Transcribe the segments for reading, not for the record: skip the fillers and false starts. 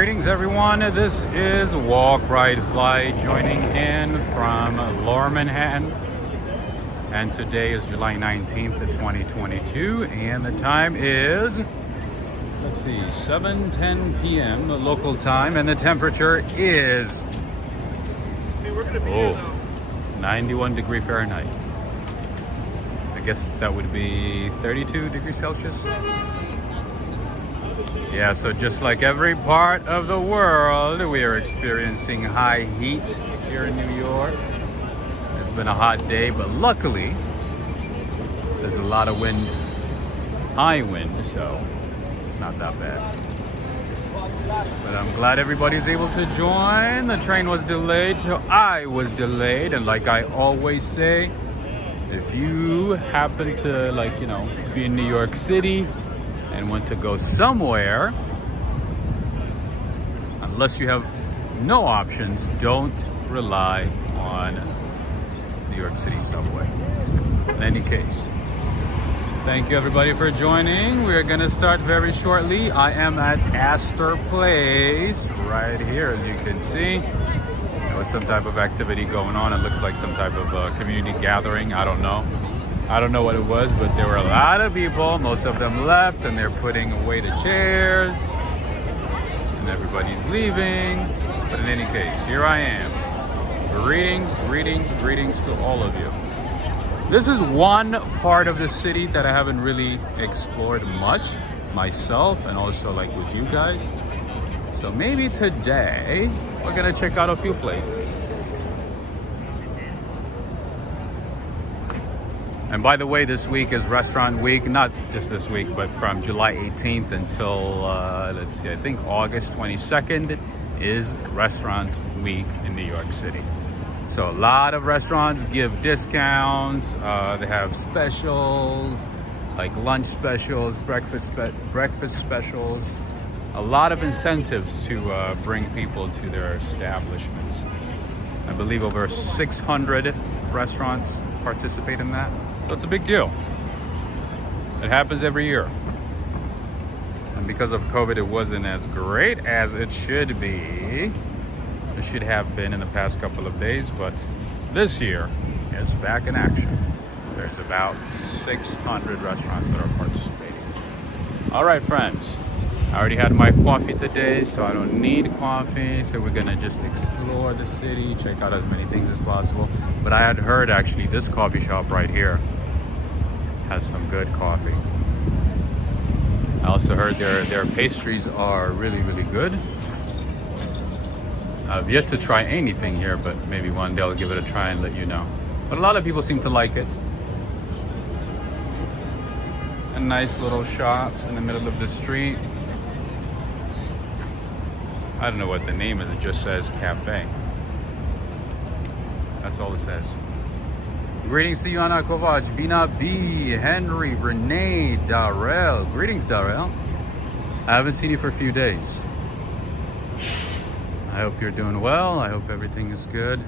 Greetings everyone, this is Walk, Ride, Fly joining in from Lower Manhattan, and today is July 19th, 2022, and the time is, let's see, 7:10 p.m. local time, and the temperature is 91 degrees Fahrenheit. I guess that would be 32 degrees Celsius. Yeah, so just like every part of the world, we are experiencing high heat here in New York. It's been a hot day, but luckily there's a lot of wind, high wind, so it's not that bad. But I'm glad everybody's able to join. The train was delayed, so I was delayed. And like I always say, if you happen to be in New York City and want to go somewhere, unless you have no options, don't rely on New York City subway. In any case, thank you everybody for joining. We're gonna start very shortly. I am at Astor Place right here, as you can see. There was some type of activity going on. It looks like some type of community gathering. I don't know what it was, but there were a lot of people. Most of them left, and they're putting away the chairs, and everybody's leaving. But in any case, here I am. Greetings to all of you. This is one part of the city that I haven't really explored much myself, and also like with you guys. So maybe today we're gonna check out a few places. And by the way, this week is restaurant week, not just this week, but from July 18th until, let's see, I think August 22nd is restaurant week in New York City. So a lot of restaurants give discounts. They have specials, like lunch specials, breakfast specials. A lot of incentives to bring people to their establishments. I believe over 600 restaurants participate in that. So it's a big deal. It happens every year. And because of COVID, it wasn't as great as it should be. It should have been in the past couple of days, but this year, it's back in action. There's about 600 restaurants that are participating. All right, friends. I already had my coffee today, so I don't need coffee. So we're gonna just explore the city, check out as many things as possible. But I had heard actually this coffee shop right here has some good coffee. I also heard their pastries are really good. I've yet to try anything here, but maybe one day I'll give it a try and let you know. But a lot of people seem to like it. A nice little shop in the middle of the street. I don't know what the name is, it just says cafe. That's all it says. Greetings to you, Anna Kovac, Bina B, Henry, Renee, Darrell. Greetings, Darrell. I haven't seen you for a few days. I hope you're doing well. I hope everything is good.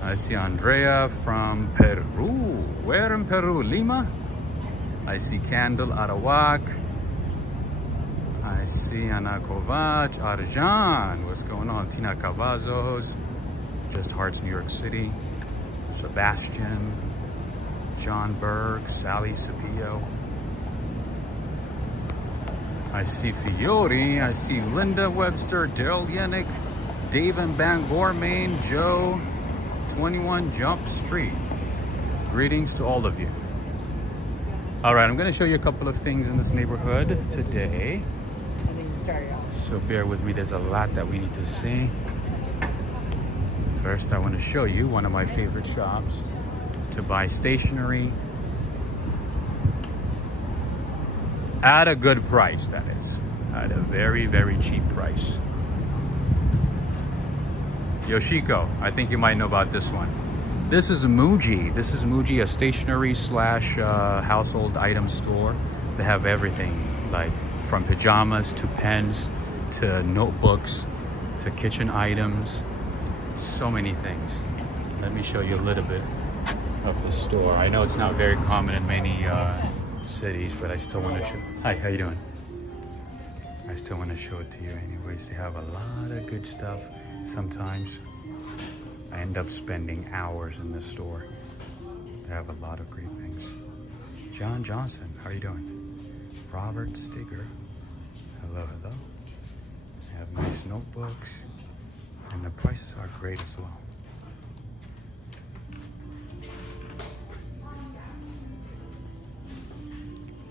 I see Andrea from Peru. Where in Peru? Lima? I see Candle Arawak. I see Ana Kovac, Arjan, what's going on? Tina Cavazos, Just Hearts, New York City, Sebastian, John Berg, Sally Sapio. I see Fiore, I see Linda Webster, Daryl Yannick, Dave and Bangor, Maine, Joe, 21 Jump Street. Greetings to all of you. All right, I'm gonna show you a couple of things in this neighborhood today. So bear with me, there's a lot that we need to see. First, I want to show you one of my favorite shops to buy stationery at a good price, that is. At a very cheap price. Yoshiko, I think you might know about this one. This is Muji. This is Muji, a stationery slash household item store. They have everything, like from pajamas to pens to notebooks to kitchen items. So many things. Let me show you a little bit of the store. I know it's not very common in many cities, but I still want to show. Hi, how you doing? I still want to show it to you anyways. They have a lot of good stuff. Sometimes I end up spending hours in this store. They have a lot of great things. John Johnson, how are you doing? Robert Stigger, hello, hello. They have nice notebooks, and the prices are great as well.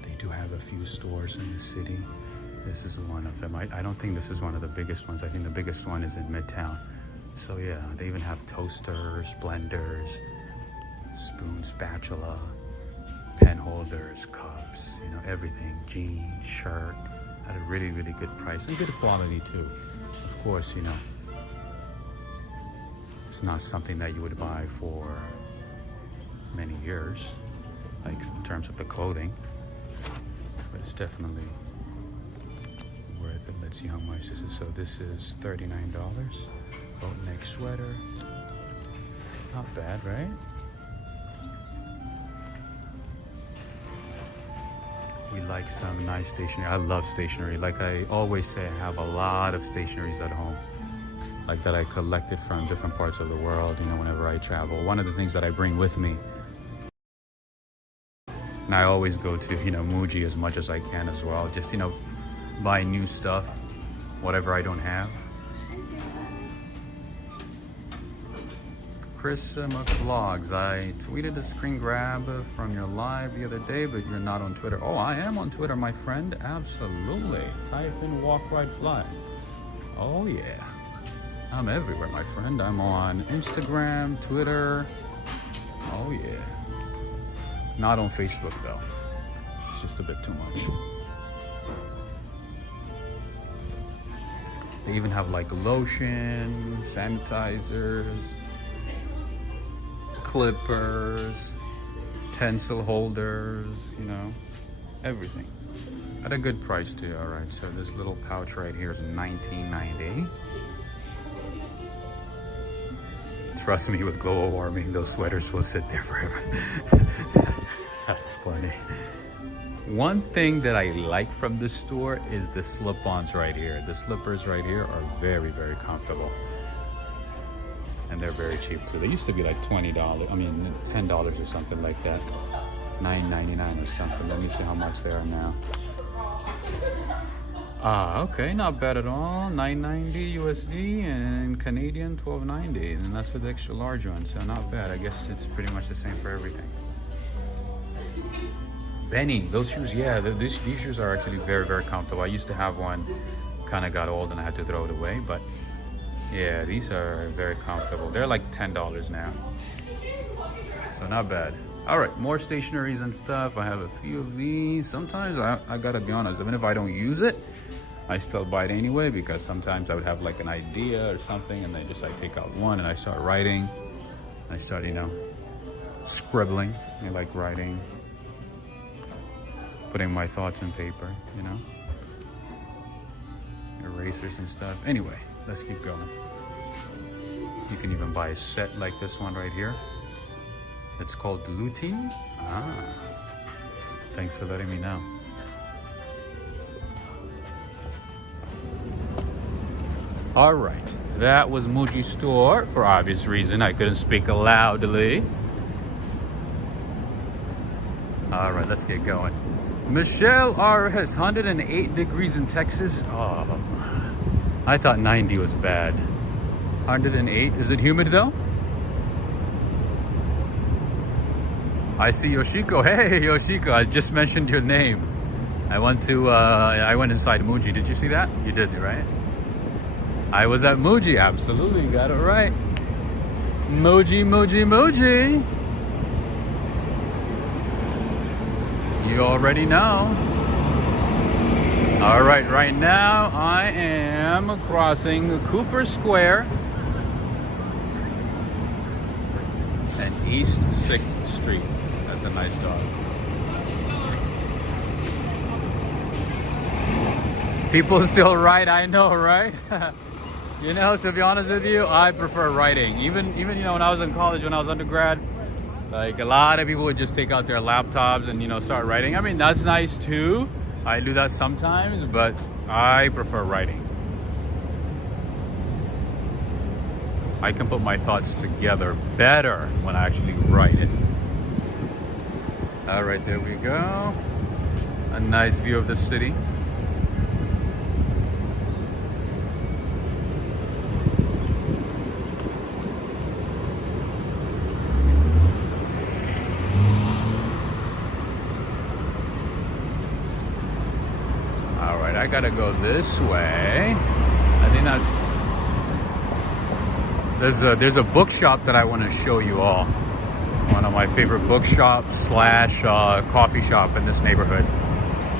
They do have a few stores in the city. This is one of them. I don't think this is one of the biggest ones. I think the biggest one is in Midtown. So yeah, they even have toasters, blenders, spoon, spatula, pen holders, cups, you know, everything. Jeans, shirt, at a really, really good price and good quality too. Of course, you know, it's not something that you would buy for many years, like in terms of the clothing, but it's definitely worth it. Let's see how much this is. So this is $39. Boat neck sweater. Not bad, right? We like some nice stationery. I love stationery. Like I always say, I have a lot of stationeries at home. Like that I collected from different parts of the world, you know, whenever I travel. One of the things that I bring with me, and I always go to, you know, Muji as much as I can as well. Just, you know, buy new stuff, whatever I don't have. Chris McVlogs, I tweeted a screen grab from your live the other day, but you're not on Twitter. Oh, I am on Twitter, my friend. Absolutely. Type in walk, ride, fly. Oh yeah. I'm everywhere, my friend. I'm on Instagram, Twitter. Oh yeah. Not on Facebook though. It's just a bit too much. They even have like lotion, sanitizers, clippers, pencil holders, you know, everything. At a good price too. All right, so this little pouch right here is $19.90. Trust me, with global warming, those sweaters will sit there forever. That's funny. One thing that I like from this store is the slip-ons right here. The slippers right here are very, very comfortable. And they're very cheap too. They used to be like $20, I mean $10 or something like that. $9.99 or something. Let me see how much they are now. Ah, okay, not bad at all. $9.90 USD and Canadian $12.90, and that's for the extra large one, so not bad. I guess it's pretty much the same for everything. Benny, those shoes, yeah, these shoes are actually very, very comfortable. I used to have one, kind of got old and I had to throw it away, but yeah, these are very comfortable. They're like $10 now, so not bad. All right, more stationaries and stuff. I have a few of these. Sometimes I gotta be honest, even if I don't use it, I still buy it anyway, because sometimes I would have like an idea or something and then just like take out one and I start writing. I start, you know, scribbling. I like writing, putting my thoughts in paper, you know, erasers and stuff. Anyway, let's keep going. You can even buy a set like this one right here. It's called lutein. Ah, thanks for letting me know. All right, that was Muji store. For obvious reason, I couldn't speak loudly. All right, let's get going. Michelle RS, 108 degrees in Texas. Oh, I thought 90 was bad. 108, is it humid though? I see Yoshiko. Hey, Yoshiko, I just mentioned your name. I went inside Muji. Did you see that? You did, right? I was at Muji. Absolutely, got it right. Muji, Muji, Muji. You already know. All right, right now I am crossing Cooper Square and East 6th Street. That's a nice dog. People still write, I know, right? You know, to be honest with you, I prefer writing. Even you know, when I was in college, when I was undergrad, like a lot of people would just take out their laptops and, you know, start writing. I mean, that's nice too, I do that sometimes, but I prefer writing. I can put my thoughts together better when I actually write it. All right, there we go. A nice view of the city. All right, I gotta go this way. I think that's... There's a bookshop that I want to show you all. One of my favorite bookshops slash coffee shop in this neighborhood.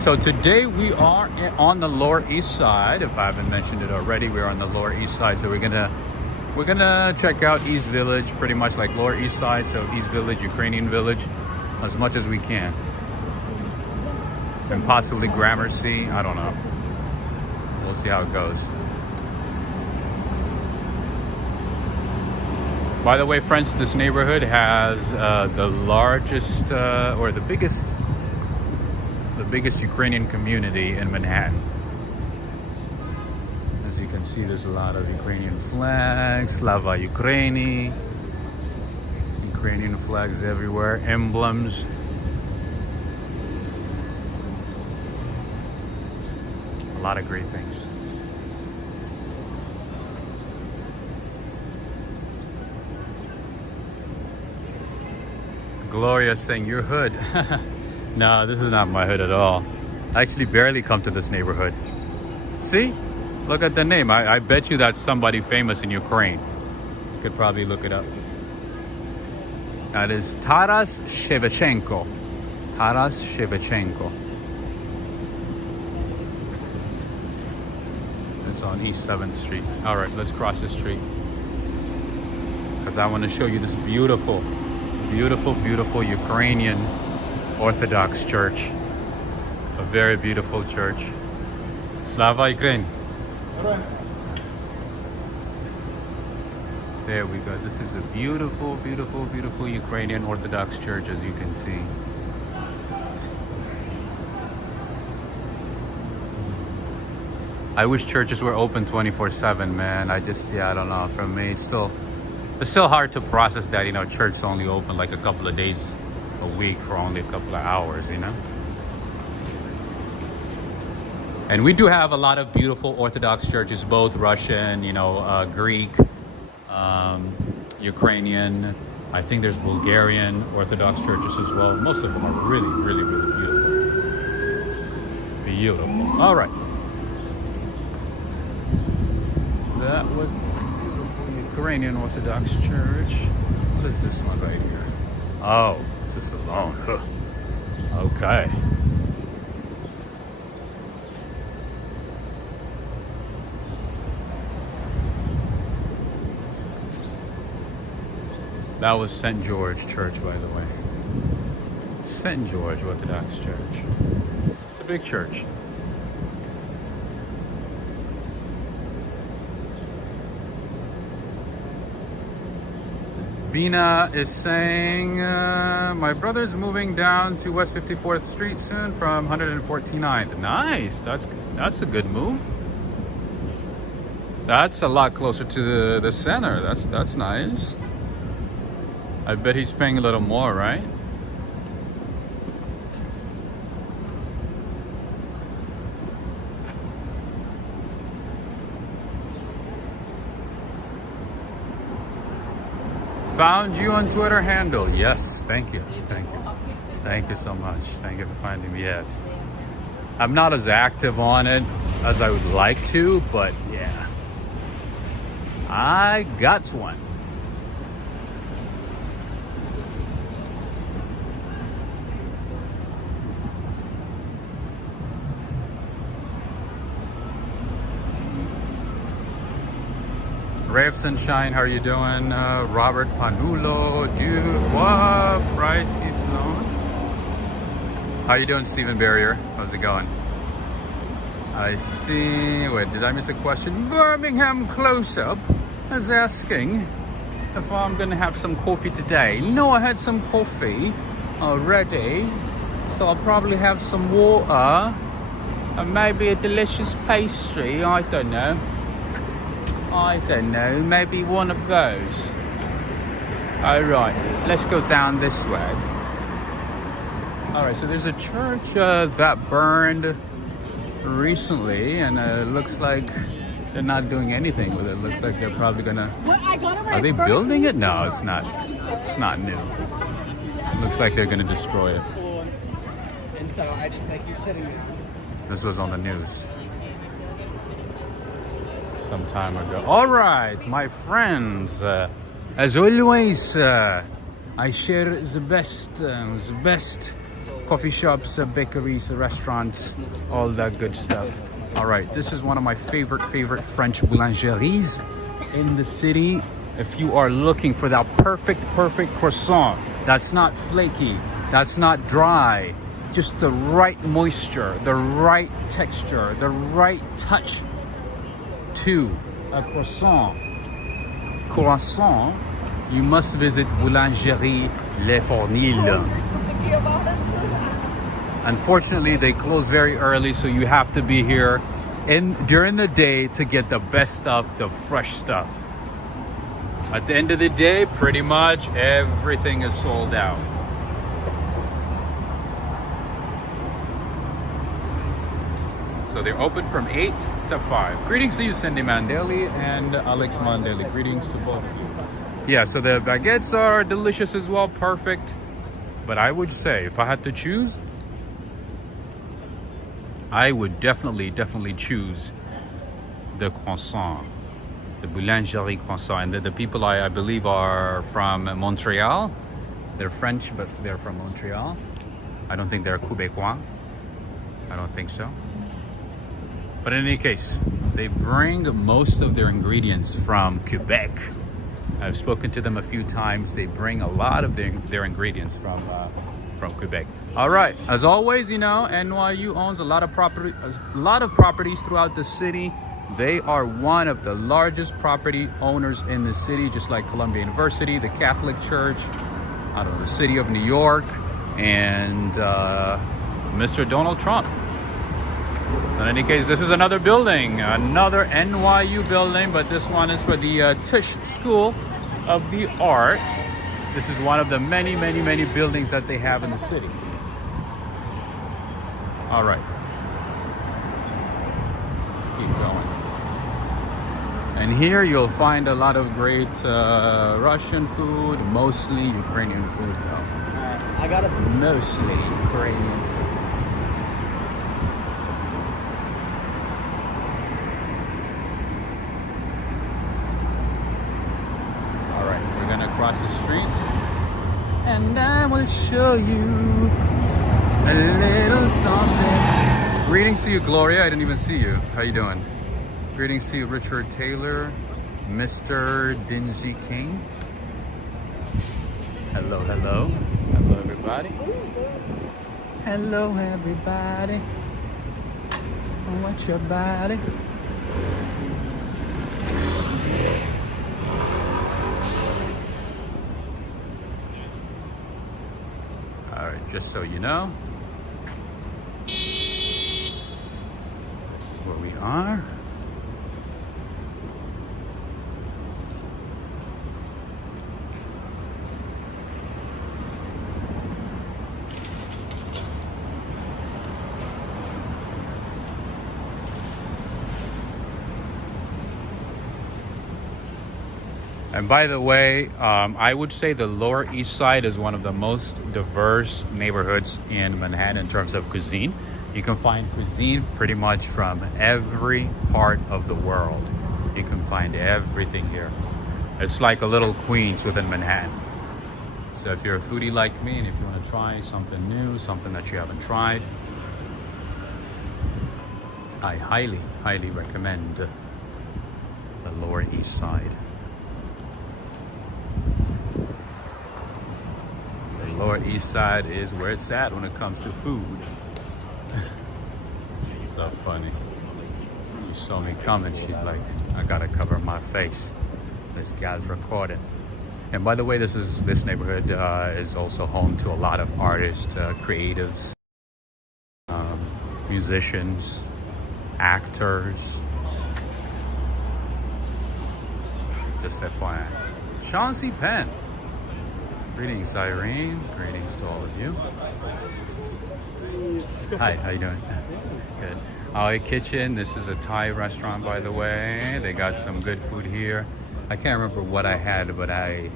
So today we are on the Lower East Side. If I haven't mentioned it already, we're on the Lower East Side. So we're gonna check out East Village, pretty much like Lower East Side. So East Village, Ukrainian Village, as much as we can. And possibly Gramercy, I don't know. We'll see how it goes. By the way, friends, this neighborhood has the largest or the biggest Ukrainian community in Manhattan. As you can see, there's a lot of Ukrainian flags, Slava Ukraini, Ukrainian flags everywhere, emblems. A lot of great things. Gloria saying, your hood. No, this is not my hood at all. I actually barely come to this neighborhood. See? Look at the name. I bet you that's somebody famous in Ukraine. You could probably look it up. That is Taras Shevchenko. Taras Shevchenko. It's on East 7th Street. All right, let's cross the street. Because I want to show you this beautiful Ukrainian Orthodox church. A very beautiful church. Slava Ukraine. There we go. This is a beautiful Ukrainian Orthodox church, as you can see. I wish churches were open 24/7, man. I don't know. For me, it's still hard to process that, church only open like a couple of days a week for only a couple of hours, And we do have a lot of beautiful Orthodox churches, both Russian, Greek, Ukrainian. I think there's Bulgarian Orthodox churches as well. Most of them are really beautiful. Beautiful. All right. That was Ukrainian Orthodox Church. What is this one right here? Oh, it's just a loan. Huh. Okay. That was St. George Church, by the way. St. George Orthodox Church. It's a big church. Bina is saying, my brother's moving down to West 54th Street soon from 149th. Nice. That's a good move. That's a lot closer to the center. That's nice. I bet he's paying a little more, right? Found you on Twitter handle. Yes, thank you. Thank you so much. Thank you for finding me. Yes. I'm not as active on it as I would like to, but yeah. I got one. Ray of Sunshine, how are you doing? Robert Panulo, Bryce Sloan. How you doing, Stephen Barrier? How's it going? I see. Wait, did I miss a question? Birmingham Close-Up is asking if I'm gonna have some coffee today. No, I had some coffee already, so I'll probably have some water maybe a delicious pastry. I don't know. Maybe one of those. Alright, let's go down this way. Alright, so there's a church that burned recently, and it looks like they're not doing anything with it. Looks like they're probably gonna... Are they building it? No, it's not. It's not new. It looks like they're gonna destroy it. And so I just like you sitting there. This was on the news some time ago. All right, my friends. As always, I share the best coffee shops, bakeries, restaurants, all that good stuff. All right, this is one of my favorite French boulangeries in the city. If you are looking for that perfect croissant, that's not flaky, that's not dry, just the right moisture, the right texture, the right touch to a croissant, you must visit Boulangerie Les Fournils. Unfortunately, they close very early, so you have to be here during the day to get the best stuff, the fresh stuff. At the end of the day, pretty much everything is sold out. So they're open from 8 to 5. Greetings to you, Cindy Mandeli and Alex Mandeli. Greetings to both of you. Yeah, so the baguettes are delicious as well, perfect. But I would say, if I had to choose, I would definitely choose the croissant, the boulangerie croissant. And the people I believe are from Montreal. They're French, but they're from Montreal. I don't think they're Quebecois. I don't think so. But in any case, they bring most of their ingredients from Quebec. I've spoken to them a few times. They bring a lot of their ingredients from Quebec. All right, as always, you know, NYU owns a lot of properties throughout the city. They are one of the largest property owners in the city, just like Columbia University, the Catholic Church, I don't know, the city of New York, and Mr. Donald Trump. So in any case, this is another building, another NYU building, but this one is for the Tisch School of the Arts. This is one of the many buildings that they have in the city. All right, let's keep going. And here you'll find a lot of great Russian food, mostly Ukrainian food though. I got it. Mostly Ukrainian food. All right, we're gonna cross the street and I will show you a little something. Greetings to you, Gloria. I didn't even see you. How you doing? Greetings to you, Richard Taylor, Mr. Dingy King. Hello, hello. Hello, everybody. Hello, everybody. What's your body? All right, just so you know, this is where we are. And by the way, I would say the Lower East Side is one of the most diverse neighborhoods in Manhattan in terms of cuisine. You can find cuisine pretty much from every part of the world. You can find everything here. It's like a little Queens within Manhattan. So if you're a foodie like me and if you want to try something new, something that you haven't tried, I highly recommend the Lower East Side. Lower East Side is where it's at when it comes to food. It's so funny. She saw me coming. She's like, I gotta cover my face. This guy's recording. And by the way, this neighborhood is also home to a lot of artists, creatives. musicians, actors. Just FYI. Chauncey Penn. Greetings, Irene. Greetings to all of you. Hi, how you doing? Good. Our kitchen. This is a Thai restaurant, by the way. They got some good food here. I can't remember what I had, but and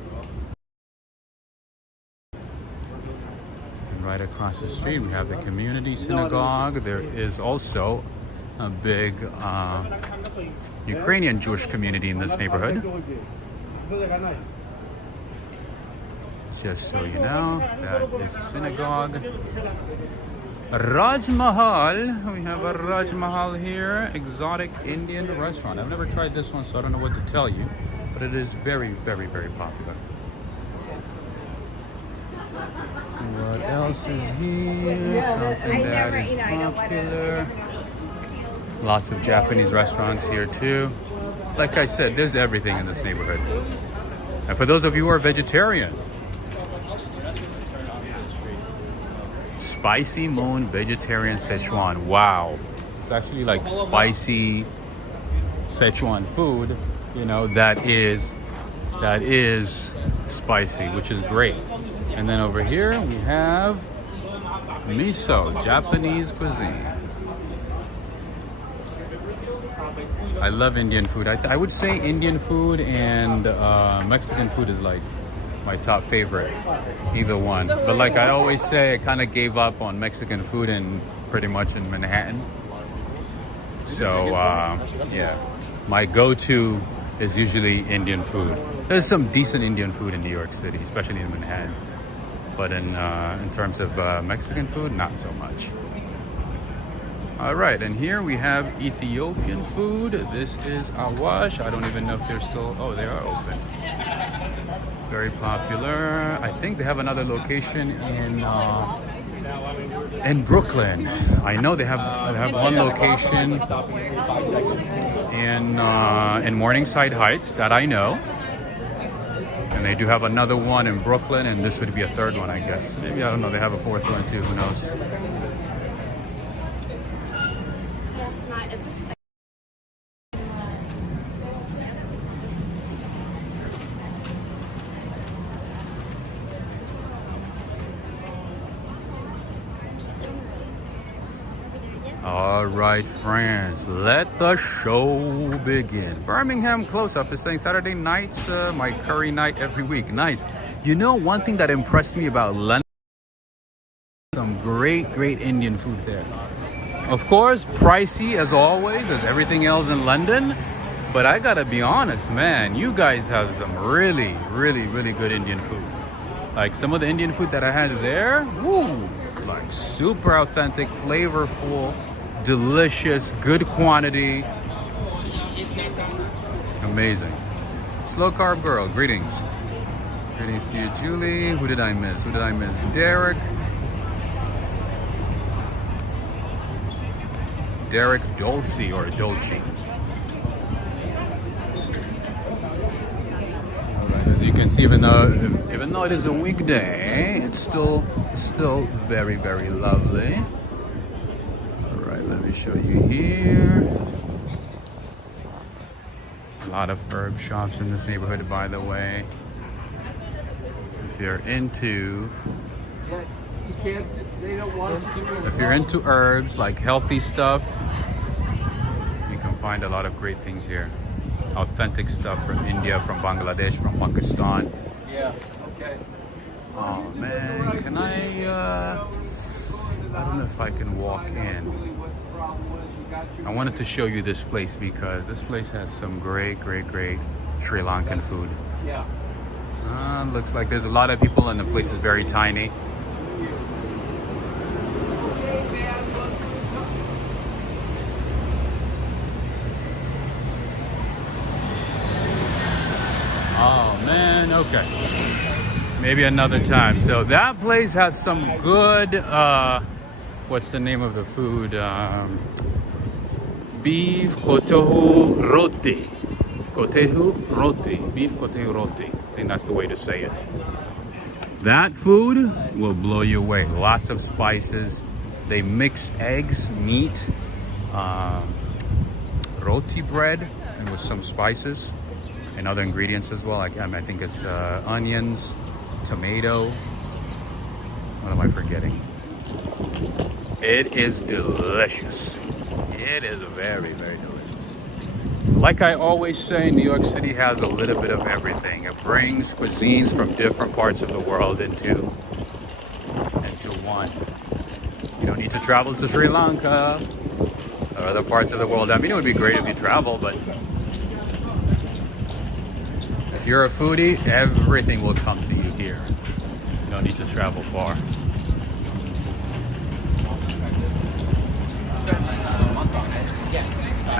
right across the street, we have the community synagogue. There is also a big Ukrainian Jewish community in this neighborhood. Just so you know, that is a synagogue. Raj Mahal. We have a Raj Mahal here. Exotic Indian restaurant. I've never tried this one, so I don't know what to tell you. But it is very, very, very popular. What else is here? Something that is popular. Lots of Japanese restaurants here too. Like I said, there's everything in this neighborhood. And for those of you who are vegetarian, Spicy Moon Vegetarian Szechuan. Wow. It's actually like spicy Szechuan food, you know, that is spicy, which is great. And then over here we have miso, Japanese cuisine. I love Indian food. I would say Indian food and Mexican food is like my top favorite, either one. But like I always say, I kind of gave up on Mexican food and pretty much in Manhattan. So yeah, my go-to is usually Indian food. There's some decent Indian food in New York City, especially in Manhattan. But in terms of Mexican food, not so much. All right, and here we have Ethiopian food. This is awash. I don't even know if they're still, oh, they are open. Very popular. I think they have another location in Brooklyn. I know they have one location in Morningside Heights that I know. And they do have another one in Brooklyn, and this would be a third one, I guess. Maybe, I don't know, they have a fourth one too, who knows. All right, friends, let the show begin. Birmingham Close-Up is saying Saturday nights, my curry night every week. Nice. You know, one thing that impressed me about London, some great Indian food there. Of course, pricey as always, as everything else in London. But I gotta be honest, man, you guys have some really good Indian food. Like some of the Indian food that I had there, woo, like super authentic, flavorful, delicious, good quantity. Amazing. Slow Carb Girl, greetings. Greetings to you, Julie. Who did I miss? Derek. Derek Dolce or Dolce. Alright, as you can see, even though it is a weekday, it's still very lovely. Alright, let me show you here. A lot of herb shops in this neighborhood, by the way. If you're into herbs, like healthy stuff, you can find a lot of great things here. Authentic stuff from India, from Bangladesh, from Pakistan. Yeah, okay. Oh man, can I don't know if I can walk in. I wanted to show you this place because this place has some great Sri Lankan food. Yeah. Looks like there's a lot of people and the place is very tiny. Oh man, okay. Maybe another time. So that place has some good, what's the name of the food? Beef kotehu roti. Kotehu roti. Beef kotehu roti. I think that's the way to say it. That food will blow you away. Lots of spices, They mix eggs, meat, roti bread, and with some spices and other ingredients as well. I think it's onions, tomato. What am I forgetting? It is delicious. It is very, very delicious. Like I always say, New York City has a little bit of everything. It brings cuisines from different parts of the world into one. You don't need to travel to Sri Lanka or other parts of the world. I mean, it would be great if you travel, but if you're a foodie, everything will come to you here. You don't need to travel far.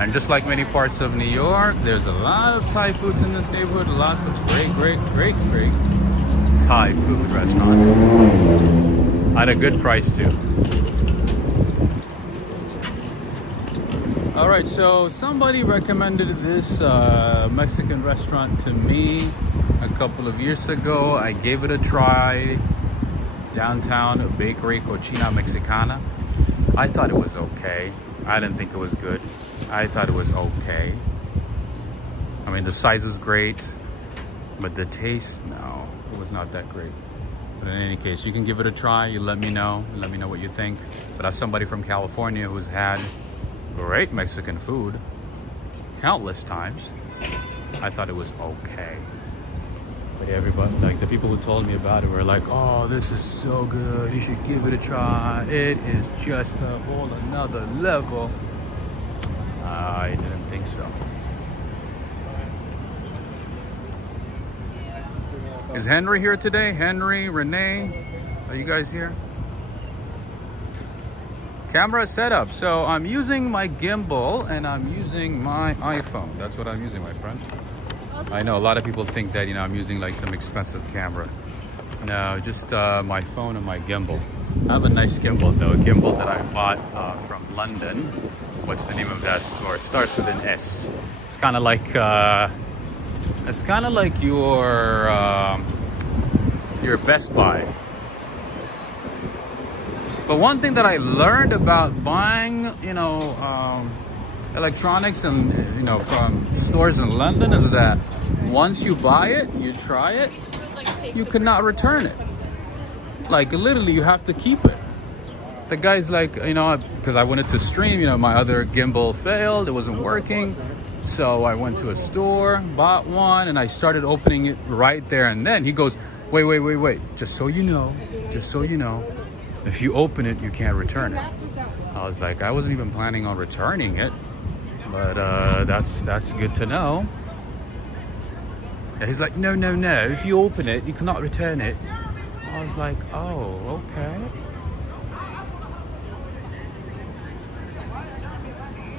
And just like many parts of New York, there's a lot of Thai foods in this neighborhood. Lots of great Thai food restaurants at a good price too. All right, so somebody recommended this Mexican restaurant to me a couple of years ago. I gave it a try. Downtown Bakery Cochina Mexicana. I thought it was okay. I didn't think it was good. I thought it was okay. I mean, the size is great, but the taste, no, it was not that great. But in any case, you can give it a try. You let me know. Let me know what you think. But as somebody from California who's had great Mexican food countless times, I thought it was okay. But everybody, like the people who told me about it were like, oh, this is so good. You should give it a try. It is just a whole another level. I didn't think so. Is Henry here today? Henry, Renee, are you guys here? Camera setup. So I'm using my gimbal and I'm using my iPhone. That's what I'm using, my friend. I know a lot of people think that, you know, I'm using like some expensive camera. No, just my phone and my gimbal. I have a nice gimbal though, a gimbal that I bought from London. What's the name of that store? It starts with an S. It's kind of like your Best Buy. But one thing that I learned about buying, you know, electronics and, you know, from stores in London is that once you buy it, you try it, you cannot return it. Like literally you have to keep it. The guy's like, you know, because I wanted to stream, you know, my other gimbal failed, it wasn't working. So I went to a store, bought one, and I started opening it right there and then. He goes, wait, just so you know, if you open it, you can't return it. I was like, I wasn't even planning on returning it, but that's good to know. And he's like, no, if you open it, you cannot return it. I was like, oh, okay.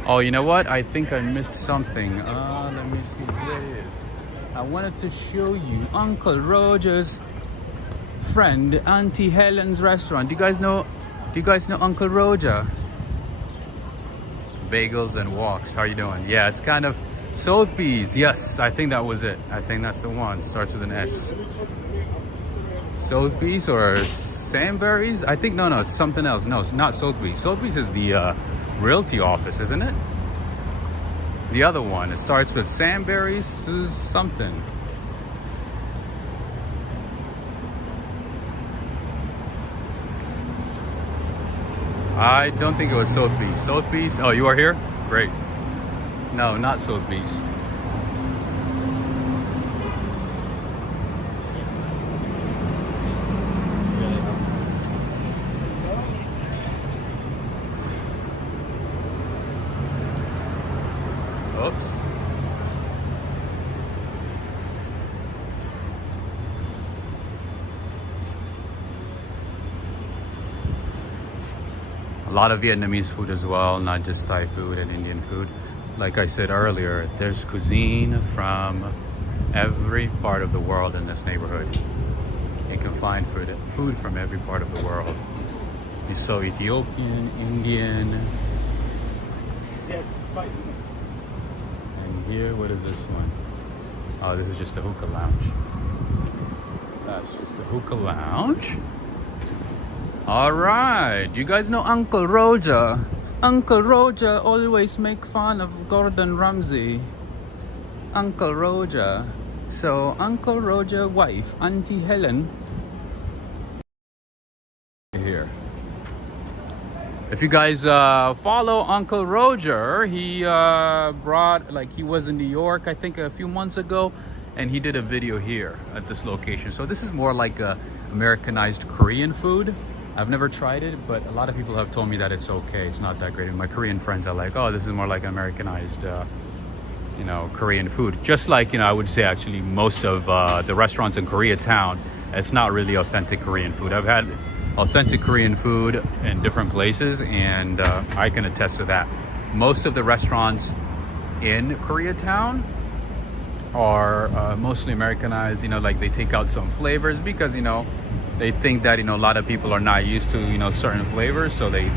Oh, you know what? I think I missed something. Let me see. There it is. I wanted to show you Uncle Roger's friend, Auntie Helen's restaurant. Do you guys know Uncle Roger? Bagels and walks. How you doing? Yeah, it's kind of Sotheby's. Yes, I think that was it. I think that's the one. Starts with an S. Sotheby's or Samberry's? I think no, it's something else. No, it's not Sotheby's. Sotheby's is the realty office, isn't it? The other one, it starts with Samberry's something. I don't think it was Sotheby's. Sotheby's? Oh, you are here? Great. No, not Sotheby's. Oops. A lot of Vietnamese food as well, not just Thai food and Indian food. Like I said earlier, there's cuisine from every part of the world in this neighborhood. You can find food from every part of the world. You saw Ethiopian, Indian. And here, what is this one? Oh, this is just a hookah lounge. That's just a hookah lounge. All right, you guys know Uncle Roger. Uncle Roger always make fun of Gordon Ramsay. Uncle Roger. So Uncle Roger wife, Auntie Helen. Here. If you guys follow Uncle Roger, he he was in New York, I think a few months ago, and he did a video here at this location. So this is more like a Americanized Korean food. I've never tried it, but a lot of people have told me that it's okay. It's not that great. And my Korean friends are like, oh, this is more like Americanized, Korean food. Just like, I would say actually most of the restaurants in Koreatown, it's not really authentic Korean food. I've had authentic Korean food in different places, and I can attest to that. Most of the restaurants in Koreatown are mostly Americanized, like they take out some flavors because, they think that, a lot of people are not used to, certain flavors. So they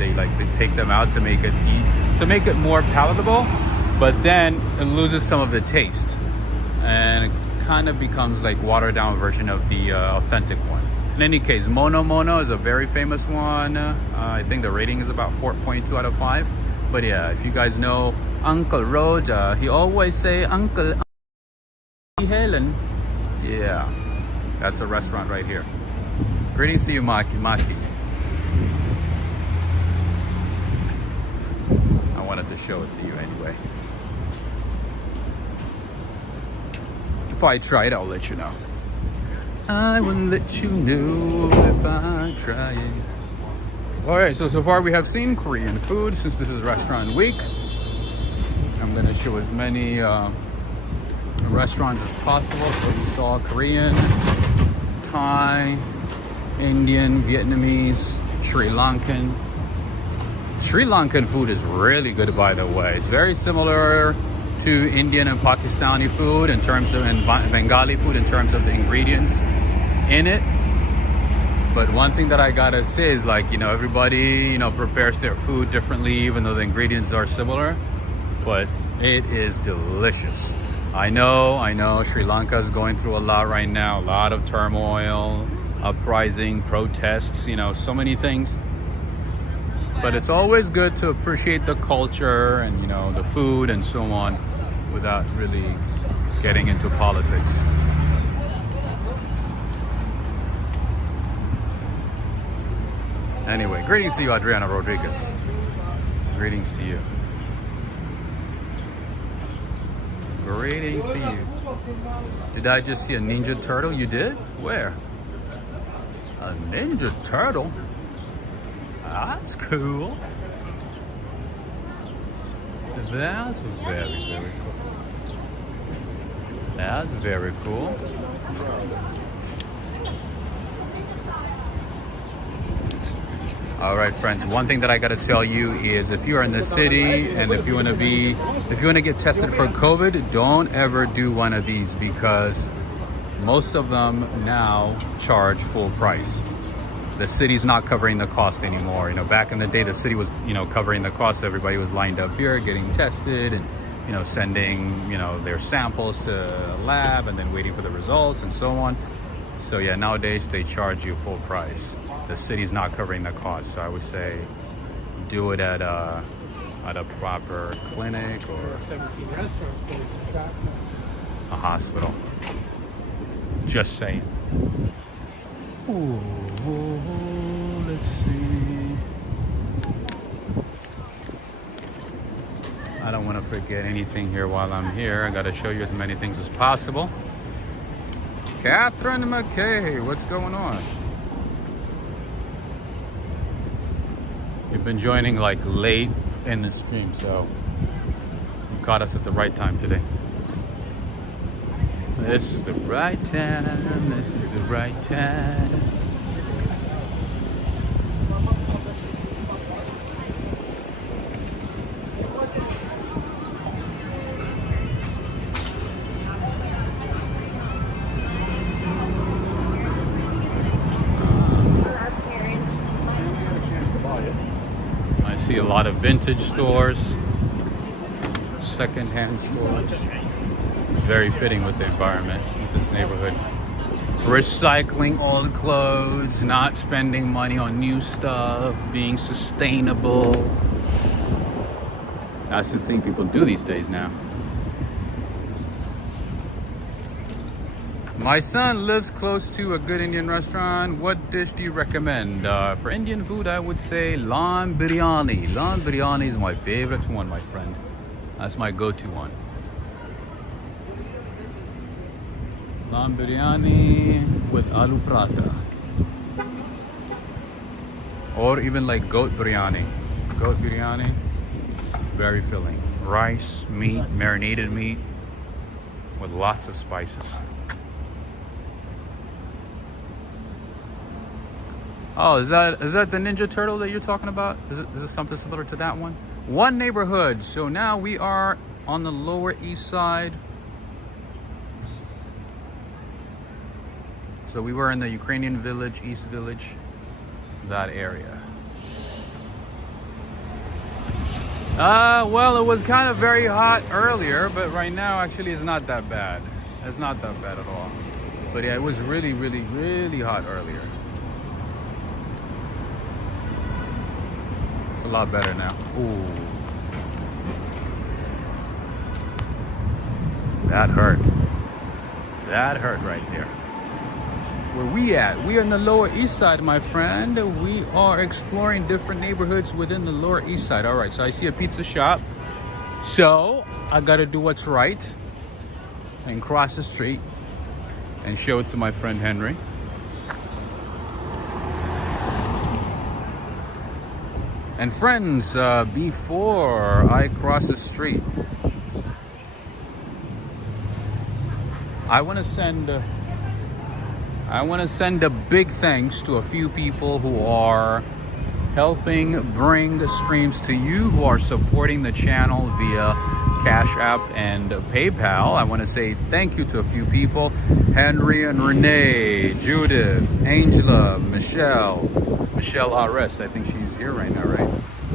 take them out to make it more palatable, but then it loses some of the taste and it kind of becomes like watered down version of the authentic one. In any case, Mono is a very famous one. I think the rating is about 4.2 out of 5. But yeah, if you guys know Uncle Roger, he always say Uncle Helen. Yeah, that's a restaurant right here. Greetings to you, Maki. I wanted to show it to you anyway. If I try it, I'll let you know. I will let you know if I try it. Alright, so far we have seen Korean food. Since this is restaurant week, I'm going to show as many restaurants as possible. So you saw Korean, Thai, Indian, Vietnamese, Sri Lankan. Sri Lankan food is really good, by the way. It's very similar to Indian and Pakistani food in terms of, and Bengali food in terms of the ingredients in it. But one thing that I gotta say is everybody, prepares their food differently, even though the ingredients are similar, but it is delicious. I know Sri Lanka is going through a lot right now, a lot of turmoil, uprising, protests, so many things. But it's always good to appreciate the culture and, the food and so on without really getting into politics. Anyway, greetings to you, Adriana Rodriguez. Greetings to you. Greetings to you. Did I just see a Ninja Turtle? You did? Where? A Ninja Turtle? That's cool. That's very, very cool. That's very cool. All right, friends, one thing that I got to tell you is if you're in the city and if you want to get tested for COVID, don't ever do one of these because most of them now charge full price. The city's not covering the cost anymore. Back in the day, the city was, covering the cost. Everybody was lined up here getting tested and, sending, their samples to a lab and then waiting for the results and so on. So yeah, nowadays they charge you full price. The city's not covering the cost. So I would say do it at a proper clinic or 17 restaurants, but it's a trap. A hospital. Just saying. Ooh, let's see. I don't want to forget anything here while I'm here. I got to show you as many things as possible. Catherine McKay, what's going on? You've been joining late in the stream, so you caught us at the right time today. This is the right time. This is the right time. I see a lot of vintage stores, second-hand stores. It's very fitting with the environment, with this neighborhood. recycling old clothes, not spending money on new stuff, being sustainable. That's the thing people do these days now. My son lives close to a good Indian restaurant. What dish do you recommend? For Indian food, I would say lamb biryani. Lamb biryani is my favorite one, my friend. That's my go-to one. Lamb biryani with aloo prata. Or even like goat biryani. Goat biryani, very filling. Rice, meat, marinated meat with lots of spices. Oh, is that the Ninja Turtle that you're talking about? Is it something similar to that one? One neighborhood. So now we are on the Lower East Side. So we were in the Ukrainian village, East Village, that area. Well, it was kind of very hot earlier, but right now actually it's not that bad. It's not that bad at all. But yeah, it was really, really, really hot earlier. It's a lot better now. Ooh. That hurt. That hurt right there. Where we at? We are in the Lower East Side, my friend. We are exploring different neighborhoods within the Lower East Side. All right, so I see a pizza shop. So I gotta do what's right and cross the street and show it to my friend Henry. And friends, before I cross the street, I want to send a big thanks to a few people who are helping bring the streams to you, who are supporting the channel via Cash App and PayPal. I want to say thank you to a few people: Henry and Renee, Judith, Angela, Michelle RS, I think she's here right now, right?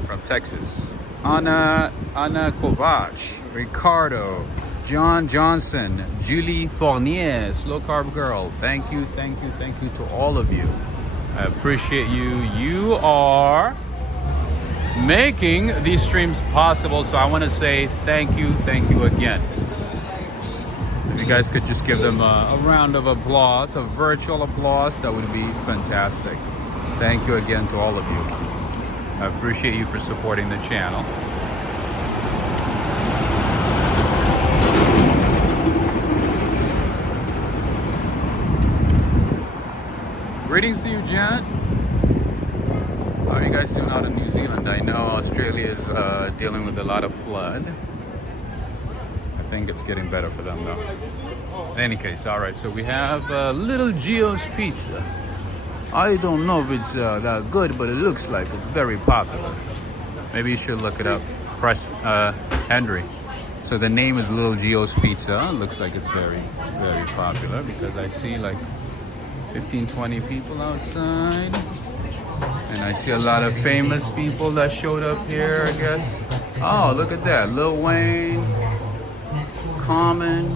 From Texas. Anna Kovac, Ricardo, John Johnson, Julie Fournier, Slow Carb Girl. Thank you to all of you. I appreciate you. You are making these streams possible, so I want to say thank you again. If you guys could just give them a round of applause, a virtual applause, that would be fantastic. Thank you again to all of you. I appreciate you for supporting the channel. Greetings to you, Janet. How are you guys doing out in New Zealand? I know Australia is dealing with a lot of flood. I think it's getting better for them though. In any case, all right, so we have Little Gio's Pizza. I don't know if it's that good, but it looks like it's very popular. Maybe you should look it up. Press Henry. So the name is Little Gio's Pizza. It looks like it's very, very popular because I see like 15-20 people outside, and I see a lot of famous people that showed up here, I guess. Oh, look at that. Lil Wayne, Common,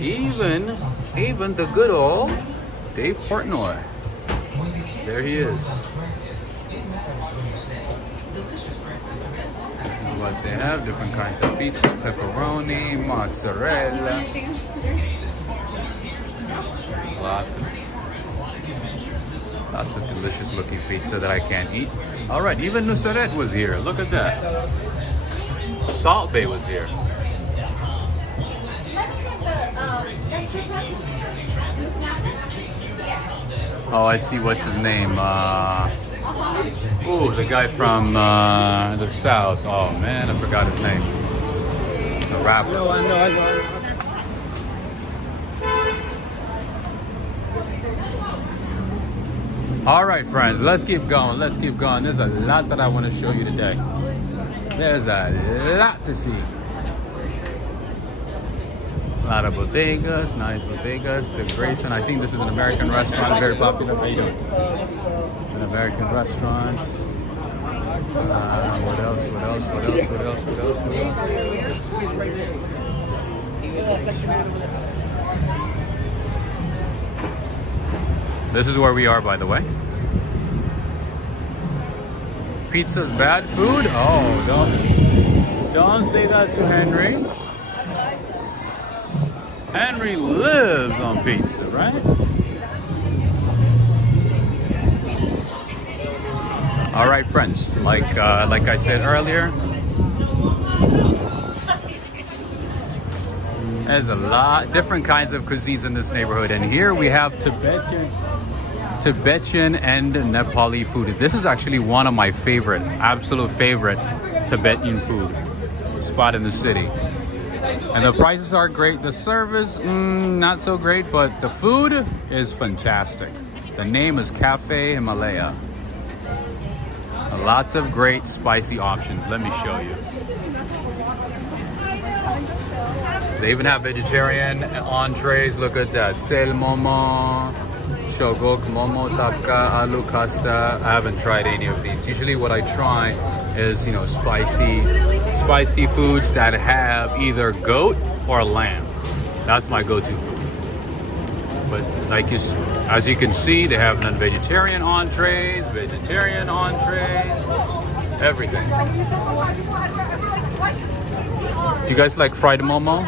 even the good old Dave Portnoy. There he is. This is what they have, different kinds of pizza: pepperoni, mozzarella. Lots of delicious looking pizza that I can't eat. All right, even Nusret was here. Look at that. Salt Bay was here. Oh, I see. What's his name? Ooh, the guy from the South. Oh man, I forgot his name. The rapper. No, I know. All right, friends, let's keep going. There's a lot that I want to show you today. There's a lot to see. A lot of bodegas, nice bodegas. The Grayson, I think this is an American restaurant, very popular. How you doing? An American restaurant. What else? This is where we are, by the way. Pizza's bad food? Oh, don't say that to Henry. Henry lives on pizza, right? All right, friends. Like I said earlier, there's a lot different kinds of cuisines in this neighborhood, and here we have Tibetan and Nepali food. This is actually one of my absolute favorite Tibetan food spot in the city. And the prices are great. The service, not so great, but the food is fantastic. The name is Cafe Himalaya. Lots of great spicy options. Let me show you. They even have vegetarian entrees. Look at that. Sel momo, shogok, momo tapka, aloo kasta. I haven't tried any of these. Usually what I try is, you know, spicy foods that have either goat or lamb. That's my go-to food. But as you can see, they have non-vegetarian entrees, vegetarian entrees, everything. Do you guys like fried momo?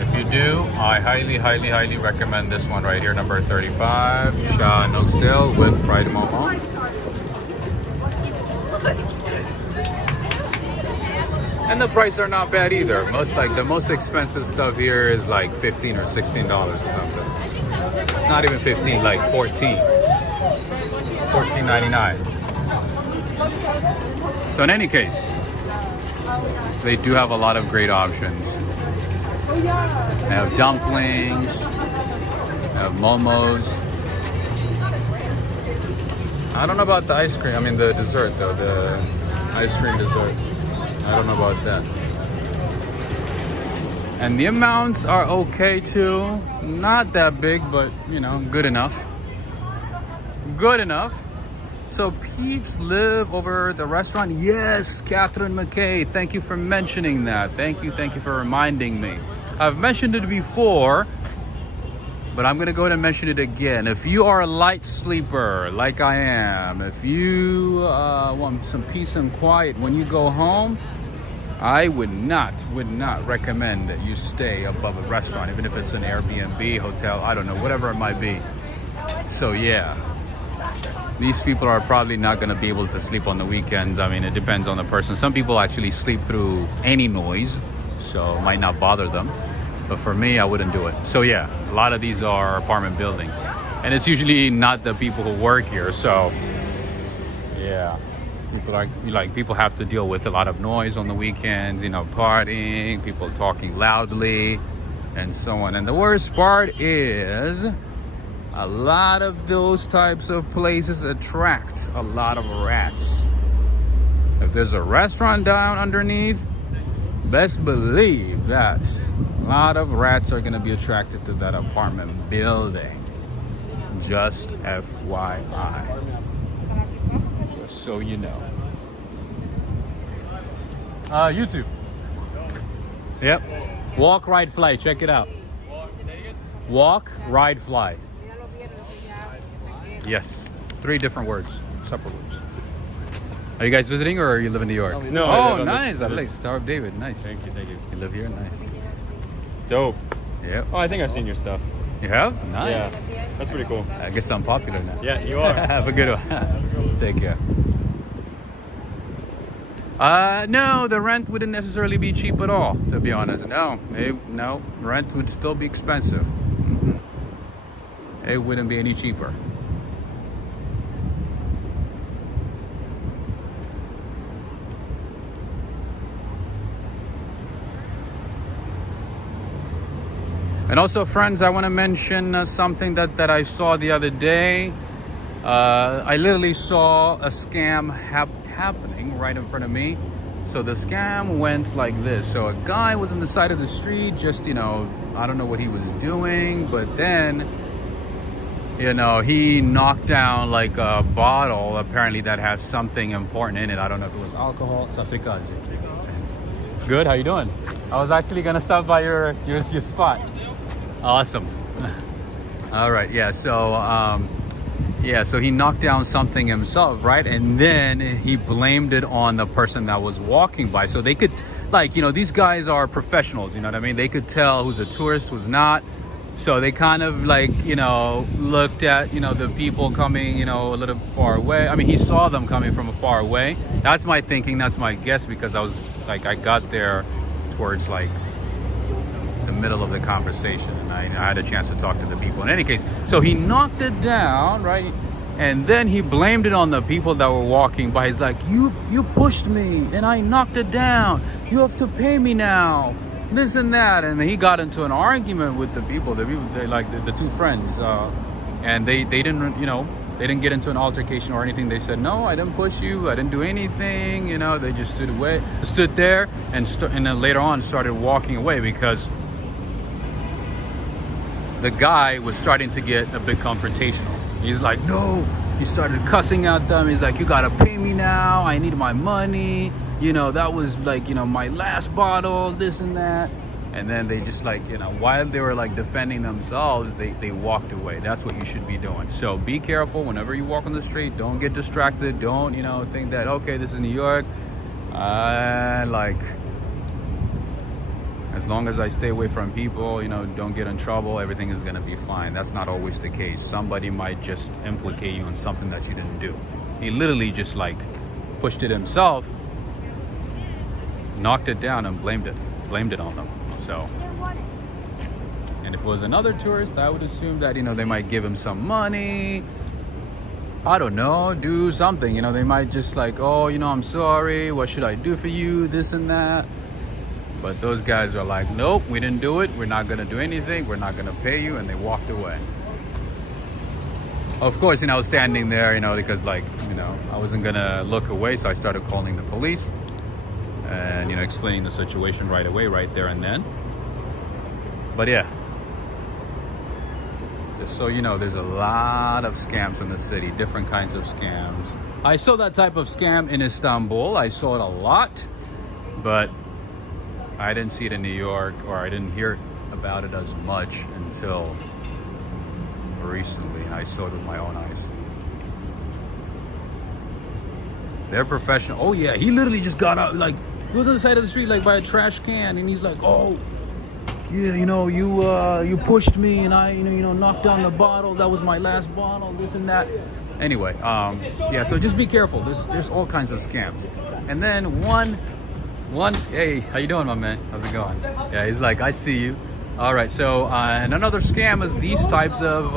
If you do, I highly recommend this one right here, number 35, Sha Noxel with fried momo. And the prices are not bad either. The most expensive stuff here is like $15 or $16 or something. It's not even 15, like 14. $14.99. So in any case, they do have a lot of great options. They have dumplings, they have momos. I don't know about the ice cream, the dessert though, the ice cream dessert. I don't know about that. And the amounts are okay too. Not that big, but you know, good enough. Good enough. So peeps live over the restaurant. Yes, Catherine McKay, thank you for mentioning that. Thank you for reminding me. I've mentioned it before, but I'm gonna go ahead and mention it again. If you are a light sleeper like I am, if you want some peace and quiet when you go home, I would not recommend that you stay above a restaurant, even if it's an Airbnb, hotel, I don't know, whatever it might be. So yeah, these people are probably not going to be able to sleep on the weekends. It depends on the person. Some people actually sleep through any noise, so it might not bother them. But for me, I wouldn't do it. So yeah, a lot of these are apartment buildings. And it's usually not the people who work here, so yeah. People have to deal with a lot of noise on the weekends, partying, people talking loudly, and so on. And the worst part is a lot of those types of places attract a lot of rats. If there's a restaurant down underneath, best believe that a lot of rats are going to be attracted to that apartment building. Just FYI. So you know. YouTube. Yep. Walk, ride, fly. Check it out. Walk, ride, fly. Yes. 3 different words. Separate words. Are you guys visiting or you live in New York? No. Oh, nice. That place. Tower of David. Nice. Thank you. You live here? Nice. Dope. Yep. Oh, I think I've seen your stuff. You have? Nice. Yeah. That's pretty cool. I guess I'm popular now. Yeah, you are. Have a good one. Take care. No, the rent wouldn't necessarily be cheap at all, to be honest. No, rent would still be expensive. It wouldn't be any cheaper. And also, friends, I want to mention something that I saw the other day. I literally saw a scam happening right in front of me. So the scam went like this. So a guy was on the side of the street, just, I don't know what he was doing, but then, he knocked down like a bottle, apparently that has something important in it. I don't know if it was alcohol. Good, how you doing? I was actually gonna stop by your spot. Awesome. All right, yeah. So he knocked down something himself, right? And then he blamed it on the person that was walking by. So they could, like, you know, these guys are professionals. You know what I mean? They could tell who's a tourist, who's not. So they kind of like, you know, looked at, you know, the people coming, you know, a little far away. I mean, he saw them coming from a far away. That's my thinking. That's my guess, because I was like, I got there towards like the middle of the conversation, and I had a chance to talk to the people. In any case, so he knocked it down, right? And then he blamed it on the people that were walking by. He's like, you pushed me and I knocked it down. You have to pay me now. This and that. And he got into an argument with the people. They like the two friends, and they didn't, you know, they didn't get into an altercation or anything. They said, no, I didn't push you, I didn't do anything. You know, they just stood there, and then later on started walking away, because the guy was starting to get a bit confrontational. He's like, no. He started cussing at them. He's like, you gotta pay me now. I need my money. You know, that was like, you know, my last bottle, this and that. And then they just like, you know, while they were like defending themselves, they walked away. That's what you should be doing. So be careful whenever you walk on the street. Don't get distracted. Don't, you know, think that, okay, this is New York. Like, as long as I stay away from people, you know, don't get in trouble, everything is gonna be fine. That's not always the case. Somebody might just implicate you on something that you didn't do. He literally just like pushed it himself, knocked it down, and blamed it on them. So, and if it was another tourist, I would assume that, you know, they might give him some money. I don't know, do something. You know, they might just like, oh, you know, I'm sorry, what should I do for you, this and that. But those guys are like, nope, we didn't do it, we're not gonna do anything, we're not gonna pay you, and they walked away. Of course, you know, I was standing there, you know, because like, you know, I wasn't gonna look away, so I started calling the police and, you know, explaining the situation right away, right there and then. But yeah, just so you know, there's a lot of scams in the city, different kinds of scams. I saw that type of scam in Istanbul. I saw it a lot, but I didn't see it in New York, or I didn't hear about it as much until recently. I saw it with my own eyes. They're professional. Oh yeah, he literally just got out, like, he was on the side of the street, like by a trash can, and he's like, oh yeah, you know, you pushed me, and I, you know, knocked down the bottle. That was my last bottle, this and that. Anyway, yeah, so just be careful. There's all kinds of scams. And then hey, how you doing, my man? How's it going? Yeah, he's like, I see you. All right, so and another scam is these types of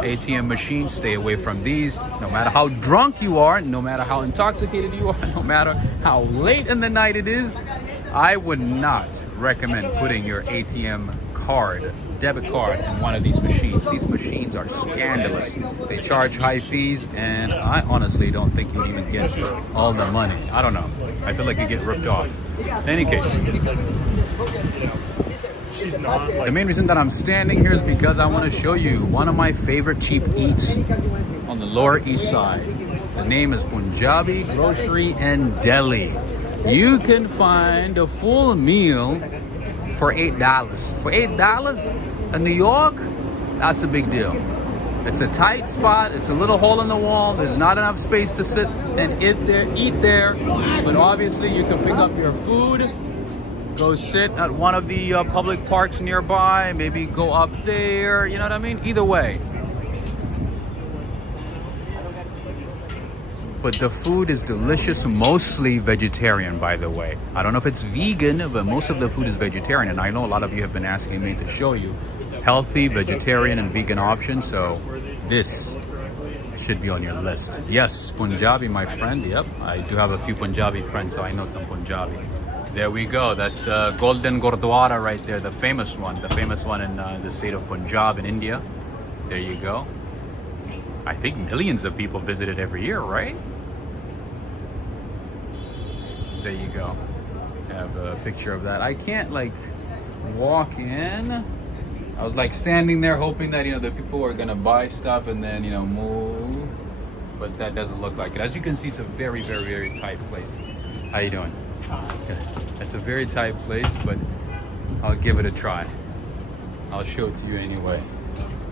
ATM machines. Stay away from these. No matter how drunk you are, no matter how intoxicated you are, no matter how late in the night it is, I would not recommend putting your ATM card, debit card, in one of these machines. These machines are scandalous. They charge high fees, and I honestly don't think you even get all the money. I don't know. I feel like you get ripped off. In any case, the main reason that I'm standing here is because I want to show you one of my favorite cheap eats on the Lower East Side. The name is Punjabi Grocery and Deli. You can find a full meal for $8. For $8 in New York, that's a big deal. It's a tight spot. It's a little hole in the wall. There's not enough space to sit and eat there. But obviously, you can pick up your food, go sit at one of the public parks nearby, maybe go up there. You know what I mean? Either way. But the food is delicious, mostly vegetarian, by the way. I don't know if it's vegan, but most of the food is vegetarian. And I know a lot of you have been asking me to show you healthy vegetarian and vegan options. So this should be on your list. Yes, Punjabi, my friend. Yep, I do have a few Punjabi friends, so I know some Punjabi. There we go. That's the Golden Gurdwara right there, the famous one in the state of Punjab in India. There you go. I think millions of people visit it every year, right? There you go. I have a picture of that. I can't like walk in. I was like standing there hoping that, you know, the people were gonna buy stuff and then, you know, move. But that doesn't look like it. As you can see, it's a very, very, very tight place. How you doing? It's a very tight place, but I'll give it a try. I'll show it to you anyway.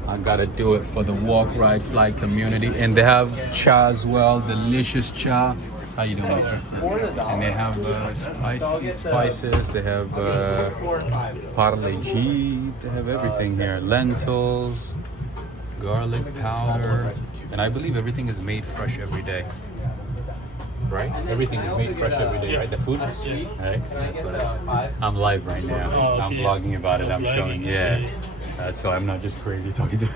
I gotta do it for the walk, ride, fly community. And they have cha as well, delicious cha. How you doing, sir? And they have spices, they have parleji, they have everything here. Lentils, garlic powder. And I believe everything is made fresh every day. Right? Everything is made fresh every day, right? The food is, right? That's what I'm live right now. I'm vlogging about it, I'm showing, yeah. So I'm not just crazy talking to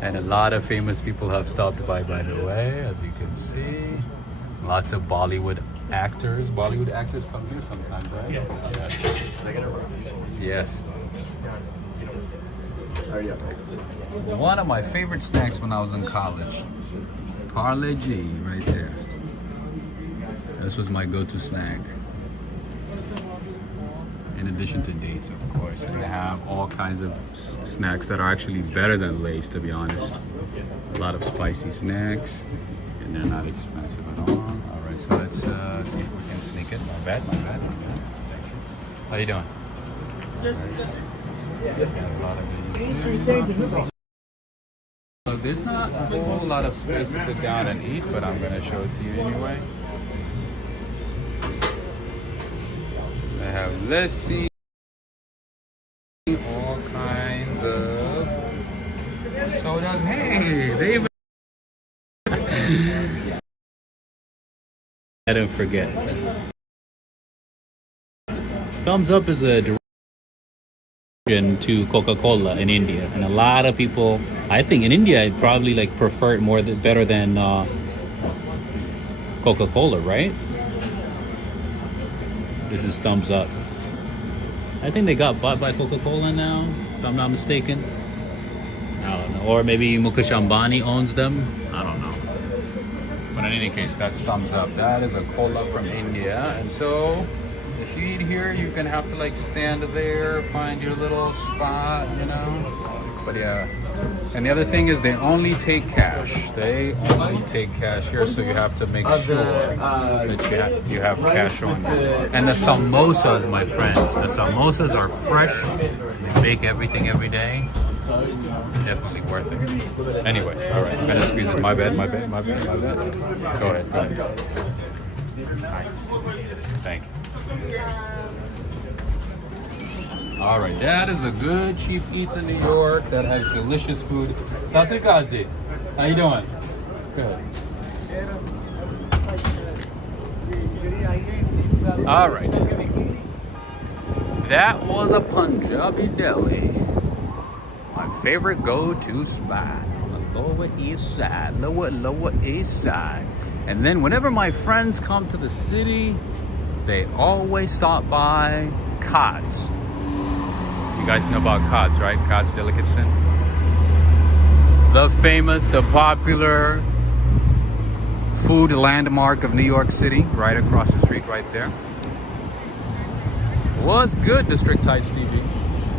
And a lot of famous people have stopped by the way, as you can see. Lots of Bollywood actors. Bollywood actors come here sometimes, right? Yes. Yes. One of my favorite snacks when I was in college. Parle-G right there. This was my go-to snack. In addition to dates, of course. And they have all kinds of snacks that are actually better than Lay's, to be honest. A lot of spicy snacks, and they're not expensive at all. All right, so let's see if we can sneak it. Not bad, not bad. How you doing? So there's not a whole lot of space to sit down and eat, but I'm going to show it to you anyway. They have lassi, all kinds of sodas. Hey, they even I don't forget. Thumbs up is a direction to Coca-Cola in India, and a lot of people, I think in India, I'd probably like prefer it better than Coca-Cola, right? This is thumbs up. I think they got bought by Coca-Cola now, if I'm not mistaken. I don't know. Or maybe Mukesh Ambani owns them. I don't know. But in any case, that's thumbs up. That is a cola from India. And so, if you eat here, you're going to have to like stand there, find your little spot, you know. But yeah. And the other thing is they only take cash. They only take cash here, so you have to make sure that you have cash on you. And the samosas, my friends, the samosas are fresh. They bake everything every day. Definitely worth it. Anyway, all right, I'm gonna squeeze it. My bad. Go ahead. Thank you. All right, that is a good cheap eats in New York that has delicious food. Sat Sri Akal ji. How you doing? Good. All right. That was a Punjabi deli. My favorite go-to spot on the Lower East Side. Lower East Side. And then whenever my friends come to the city, they always stop by Cods. You guys know about Cods, right? Cods Delicatessen. The famous, the popular food landmark of New York City, right across the street right there. What's good, District Tides TV?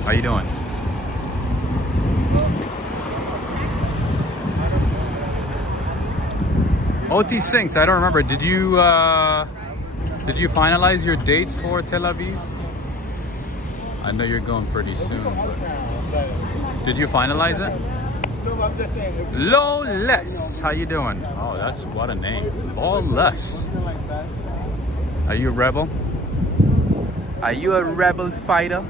How you doing? OT Sinks, I don't remember. Did you finalize your dates for Tel Aviv? I know you're going pretty soon, but did you finalize it? Lawless. How you doing? Oh, that's what a name. Lawless. Are you a rebel? Are you a rebel fighter?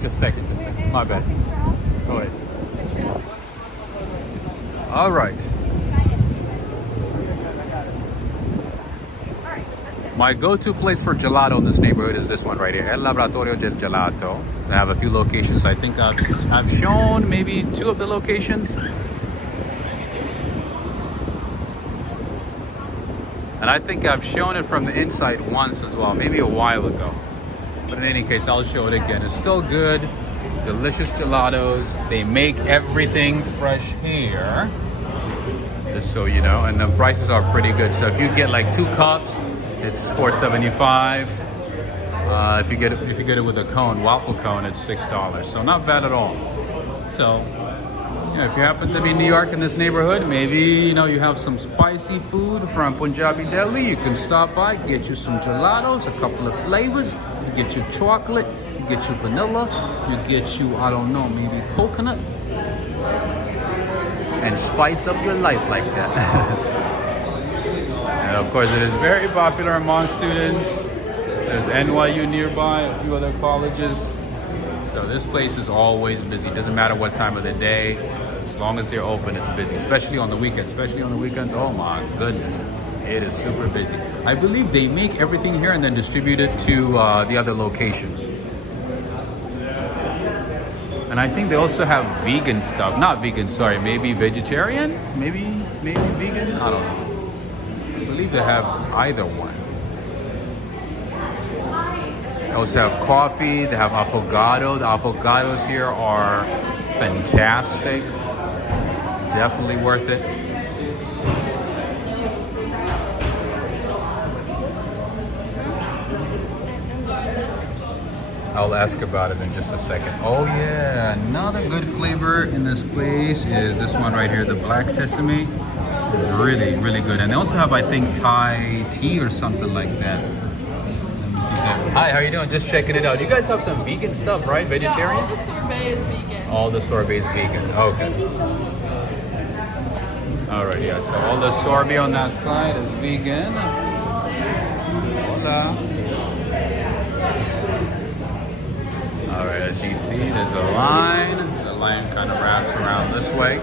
Just a second. My bad. Go ahead. All right. My go-to place for gelato in this neighborhood is this one right here, El Laboratorio del Gelato. They have a few locations. I think I've shown maybe 2 of the locations. And I think I've shown it from the inside once as well, maybe a while ago. But in any case, I'll show it again. It's still good. Delicious gelatos. They make everything fresh here, just so you know, and the prices are pretty good. So if you get like 2 cups, it's $4.75. If you get it with a cone, waffle cone, it's $6. So not bad at all. So yeah, if you happen to be in New York in this neighborhood, maybe you know you have some spicy food from Punjabi Delhi, you can stop by, get you some gelatos, a couple of flavors. You get you chocolate, you get you vanilla, you get you, I don't know, maybe coconut, and spice up your life like that. And of course, it is very popular among students. There's NYU nearby, a few other colleges. So this place is always busy. Doesn't matter what time of the day, as long as they're open, it's busy. Especially on the weekends. Especially on the weekends, oh my goodness, it is super busy. I believe they make everything here and then distribute it to the other locations. And I think they also have vegan stuff. Not vegan, sorry, maybe vegetarian? Maybe vegan? I don't know. I believe they have either one. They also have coffee, they have affogato. The affogatos here are fantastic. Definitely worth it. I'll ask about it in just a second. Oh yeah, another good flavor in this place is this one right here, the black sesame. It's really, really good. And they also have, I think, Thai tea or something like that. Let me see that. Hi, how are you doing? Just checking it out. You guys have some vegan stuff, right? Vegetarian? Yeah, all the sorbet is vegan. All the sorbet is vegan. Okay. Thank you so much. All right, yeah. So all the sorbet on that side is vegan. Hola. All right, as you see, there's a line. The line kind of wraps around this way.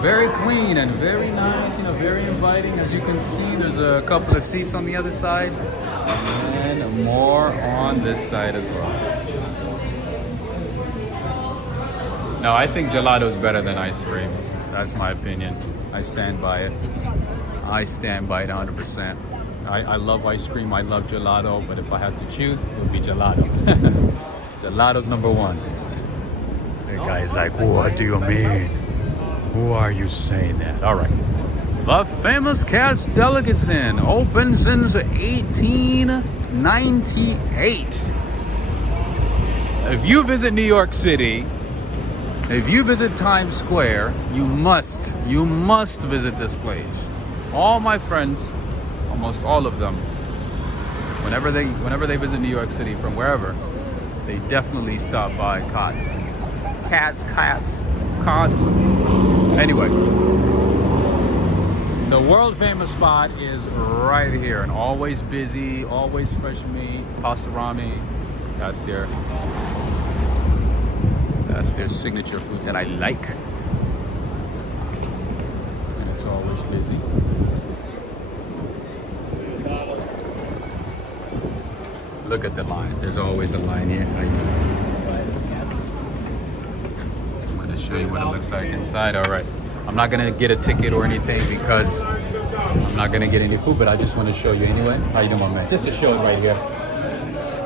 Very clean and very nice, you know, very inviting. As you can see, there's a couple of seats on the other side and more on this side as well. Now, I think gelato is better than ice cream. That's my opinion. I stand by it. I stand by it 100%. I love ice cream, I love gelato, but if I had to choose, it would be gelato. Gelato's number one. The guy's like, what do you mean? Who are you saying that? All right. The famous Cat's Delicacy, open since 1898. If you visit New York City, if you visit Times Square, you must visit this place. All my friends, almost all of them, whenever they visit New York City from wherever, they definitely stop by Cots. Cots. Anyway, the world famous spot is right here, and always busy, always fresh meat, pasarami. That's their signature food that I like, and it's always busy. Look at the line. There's always a line here. I'm going to show you what it looks like inside. All right. I'm not going to get a ticket or anything because I'm not going to get any food, but I just want to show you anyway. How you doing, my man? Just to show it right here.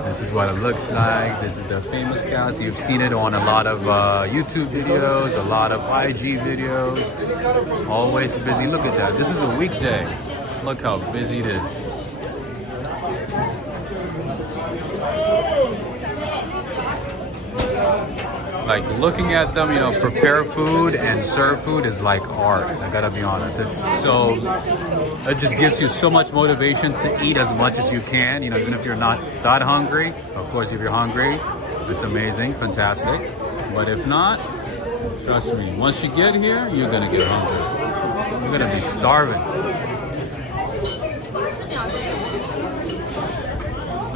This is what it looks like. This is the famous Cats. You've seen it on a lot of YouTube videos, a lot of IG videos. Always busy. Look at that. This is a weekday. Look how busy it is. Like looking at them, you know, prepare food and serve food is like art. I gotta be honest. It just gives you so much motivation to eat as much as you can, you know, even if you're not that hungry. Of course, if you're hungry, it's amazing, fantastic. But if not, trust me, once you get here, you're gonna get hungry. You're gonna be starving.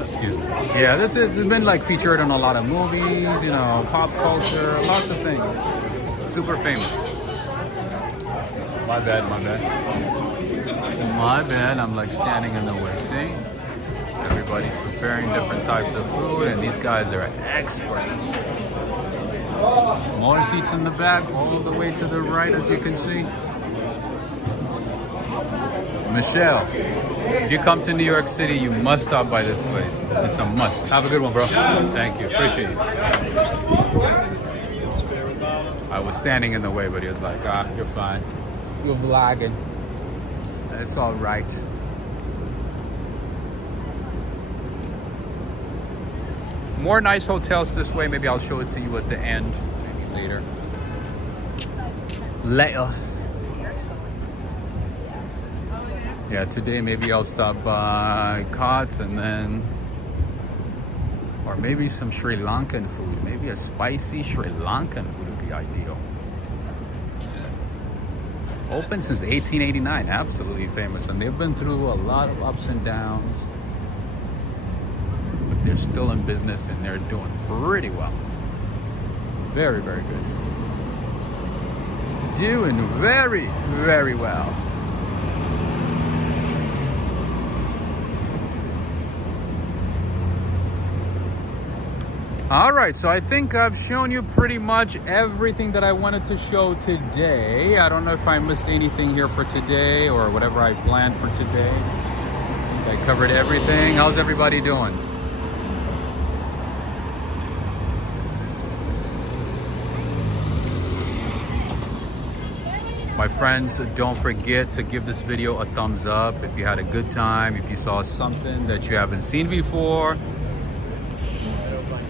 Excuse me. Yeah, it's been like featured on a lot of movies, you know, pop culture, lots of things. Super famous. My bad. I'm like standing in the way. See? Everybody's preparing different types of food, and these guys are experts. More seats in the back, all the way to the right, as you can see. Michelle, if you come to New York City, you must stop by this place. It's a must. Have a good one, bro. Thank you. Appreciate it. I was standing in the way, but he was like, you're fine. You're vlogging. It's all right. More nice hotels this way. Maybe I'll show it to you at the end. Maybe later. Yeah, today maybe I'll stop by Cots and then, or maybe some Sri Lankan food. Maybe a spicy Sri Lankan food would be ideal. Open since 1889, absolutely famous. And they've been through a lot of ups and downs. But they're still in business and they're doing pretty well. Very, very good. Doing very, very well. All right, so I think I've shown you pretty much everything that I wanted to show today. I don't know if I missed anything here for today or whatever I planned for today. I covered everything. How's everybody doing? My friends, don't forget to give this video a thumbs up if you had a good time, if you saw something that you haven't seen before,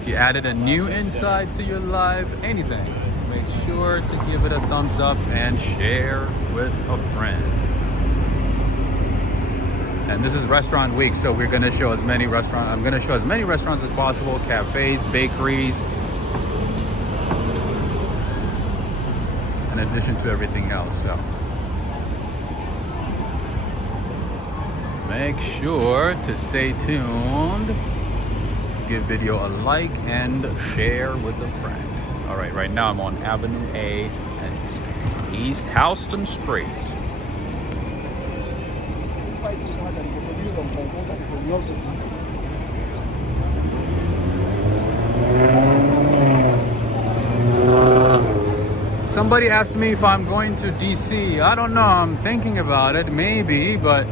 if you added a new insight to your life, anything, make sure to give it a thumbs up and share with a friend. And this is restaurant week, so we're going to show as many restaurants. I'm going to show as many restaurants as possible, cafes, bakeries, in addition to everything else. So make sure to stay tuned, give video a like and share with a friend. All right, right now I'm on Avenue A and East Houston Street. Somebody asked me if I'm going to DC. I don't know, I'm thinking about it, maybe, but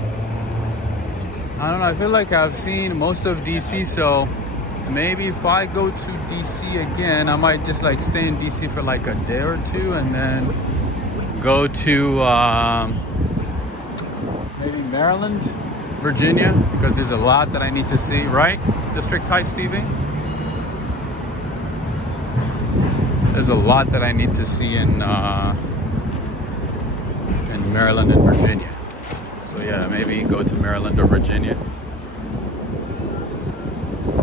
I don't know, I feel like I've seen most of DC, so maybe if I go to DC again, I might just like stay in DC for like a day or two and then go to maybe Maryland, Virginia, because there's a lot that I need to see, right? District Heights TV? There's a lot that I need to see in Maryland and Virginia. So yeah, maybe go to Maryland or Virginia.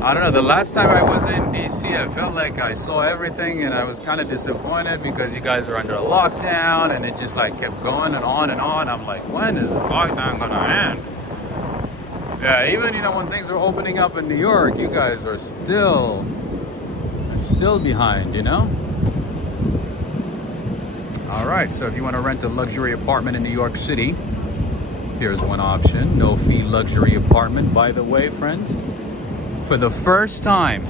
I don't know, the last time I was in DC, I felt like I saw everything and I was kind of disappointed because you guys are under a lockdown and it just like kept going and on and on. I'm like, when is this lockdown gonna end? Yeah, even, you know, when things were opening up in New York, you guys are still behind, you know? All right, so if you want to rent a luxury apartment in New York City, here's one option. No fee luxury apartment. By the way, friends, for the first time,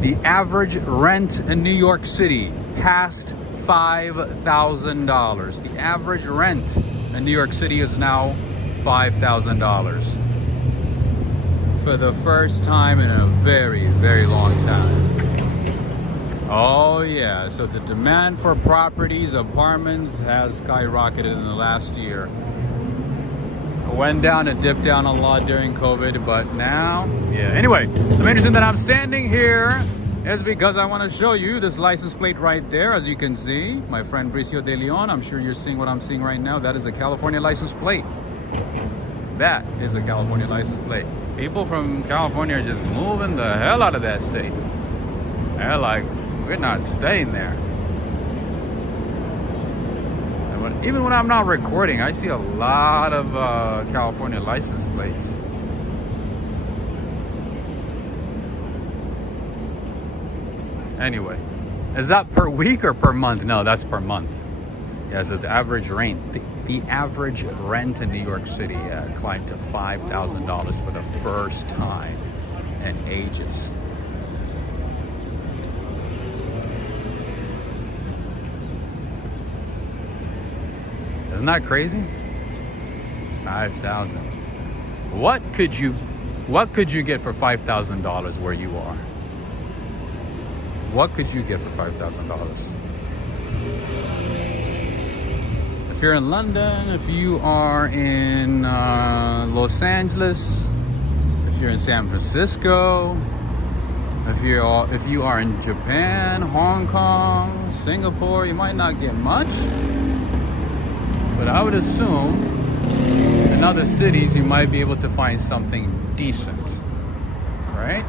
the average rent in New York City passed $5,000. The average rent in New York City is now $5,000. For the first time in a very, very long time. Oh yeah, so the demand for properties, apartments has skyrocketed in the last year. It went down and dipped down a lot during COVID, but now, yeah. Anyway, the main reason that I'm standing here is because I want to show you this license plate right there. As you can see, my friend Bricio de Leon, I'm sure you're seeing what I'm seeing right now. That is a California license plate. That is a California license plate. People from California are just moving the hell out of that state. They're like, we're not staying there. And even when I'm not recording, I see a lot of California license plates. Anyway, is that per week or per month? No, that's per month. Yeah, so the average rent, the average rent in New York City climbed to $5,000 for the first time in ages. Isn't that crazy? 5,000. What could you get for $5,000 where you are? What could you get for $5,000? If you're in London, if you are in Los Angeles, if you're in San Francisco, if you are in Japan, Hong Kong, Singapore, you might not get much. But I would assume in other cities you might be able to find something decent, right?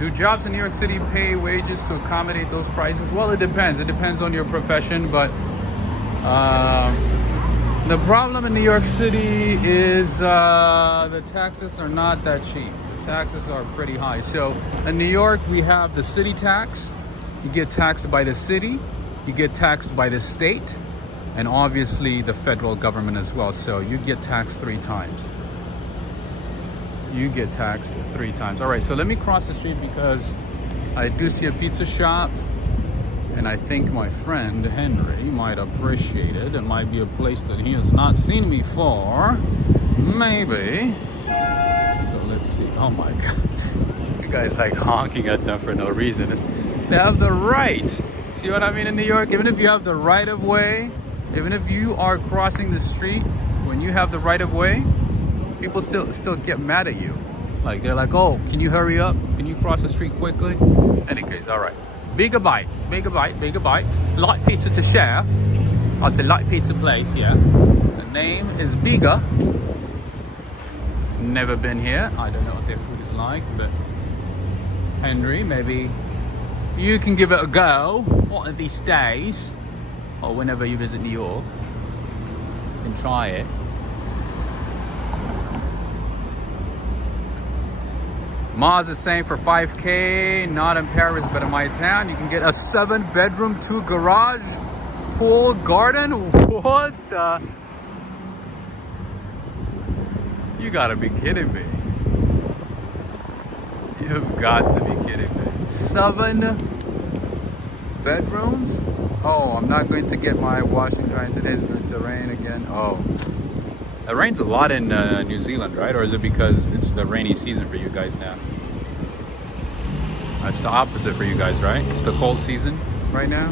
Do jobs in New York City pay wages to accommodate those prices? Well, it depends. It depends on your profession, but the problem in New York City is the taxes are not that cheap. The taxes are pretty high. So in New York, we have the city tax. You get taxed by the city, you get taxed by the state, and obviously the federal government as well. So you get taxed 3 times. You get taxed 3 times. All right, so let me cross the street because I do see a pizza shop, and I think my friend Henry might appreciate it. It might be a place that he has not seen me for. Maybe. So let's see. Oh my God. You guys like honking at them for no reason. They have the right. See what I mean in New York? Even if you have the right of way, even if you are crossing the street, when you have the right of way, people still get mad at you. Like they're like, oh, can you hurry up? Can you cross the street quickly? Any case, all right. Bigger bite, bigger bite, bigger bite. Light pizza to share. I'd say light pizza place, yeah. The name is Bigger. Never been here. I don't know what their food is like, but Henry, maybe you can give it a go one of these days, or whenever you visit New York, and try it. Mars is saying for 5K, not in Paris, but in my town, you can get a 7-bedroom, 2 garage, pool, garden. What the? You gotta be kidding me. You've got to be kidding me. 7 bedrooms? Oh, I'm not going to get my washing drying today. It's going to rain again. Oh. It rains a lot in New Zealand, right? Or is it because it's the rainy season for you guys now? It's the opposite for you guys, right? It's the cold season right now.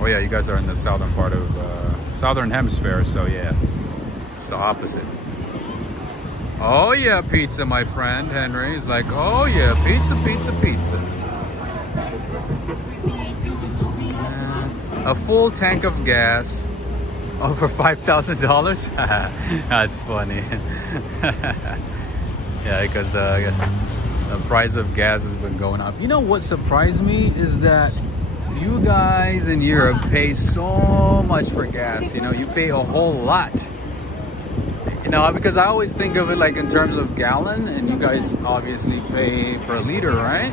Oh yeah, you guys are in the southern part of southern hemisphere, so yeah, it's the opposite. Oh yeah, pizza, my friend Henry is like, oh yeah, pizza, pizza, pizza. A full tank of gas. Over $5,000? That's funny. Yeah, because the price of gas has been going up. You know what surprised me is that you guys in Europe pay so much for gas. You know, you pay a whole lot. You know, because I always think of it like in terms of gallon, and you guys obviously pay per liter, right?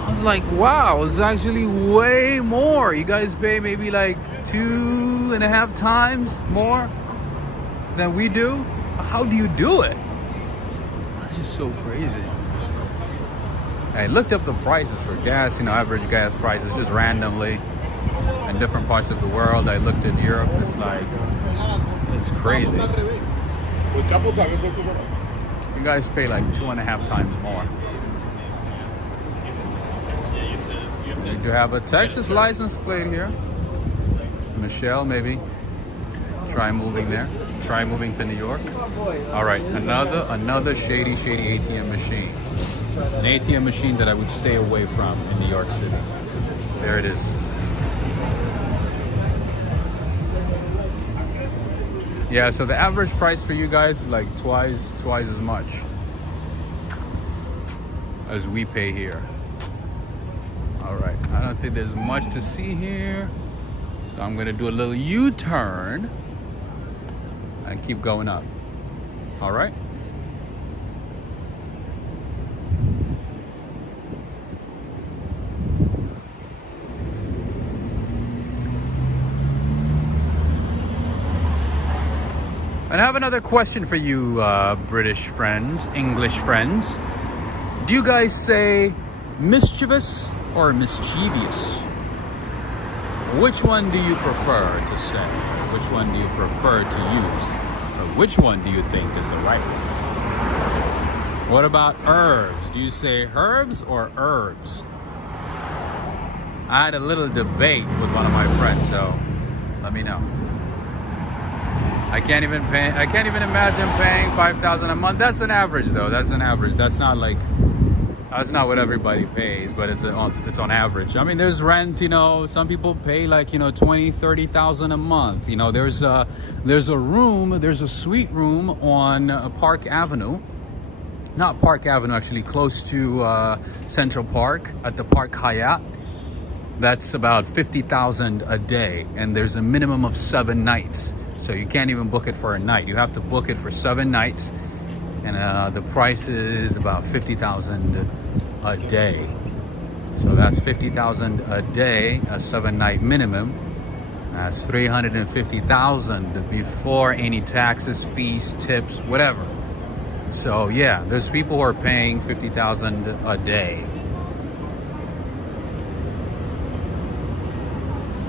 I was like, wow, it's actually way more. You guys pay maybe like 2.5 times more than we do. How do you do it? That's just so crazy. I looked up the prices for gas, you know, average gas prices just randomly in different parts of the world. I looked at Europe. It's like, it's crazy. You guys pay like 2.5 times more. You do have a Texas license plate here. Michelle, maybe try moving there. Try moving to New York. All right, another shady ATM machine. An ATM machine that I would stay away from in New York City. There it is. Yeah, so the average price for you guys is like twice as much as we pay here. All right, I don't think there's much to see here. So I'm gonna do a little U-turn and keep going up. All right. And I have another question for you, British friends, English friends. Do you guys say mischievous or mischievous? Which one do you prefer to say? Which one do you prefer to use? Or which one do you think is the right one? What about herbs? Do you say herbs or herbs? I had a little debate with one of my friends, so let me know. I can't even imagine paying $5,000 a month. That's an average though. That's an average. That's not what everybody pays, but it's on average. I mean, there's rent, you know, some people pay like, you know, $20,000-$30,000 a month. You know, there's a suite room on Park Avenue. Not Park Avenue, actually, close to Central Park at the Park Hyatt. That's about $50,000 a day, and there's a minimum of 7 nights. So you can't even book it for a night. You have to book it for 7 nights, and the price is about $50,000 a day. So that's $50,000 a day, a 7-night minimum. That's $350,000 before any taxes, fees, tips, whatever. So yeah, there's people who are paying $50,000 a day.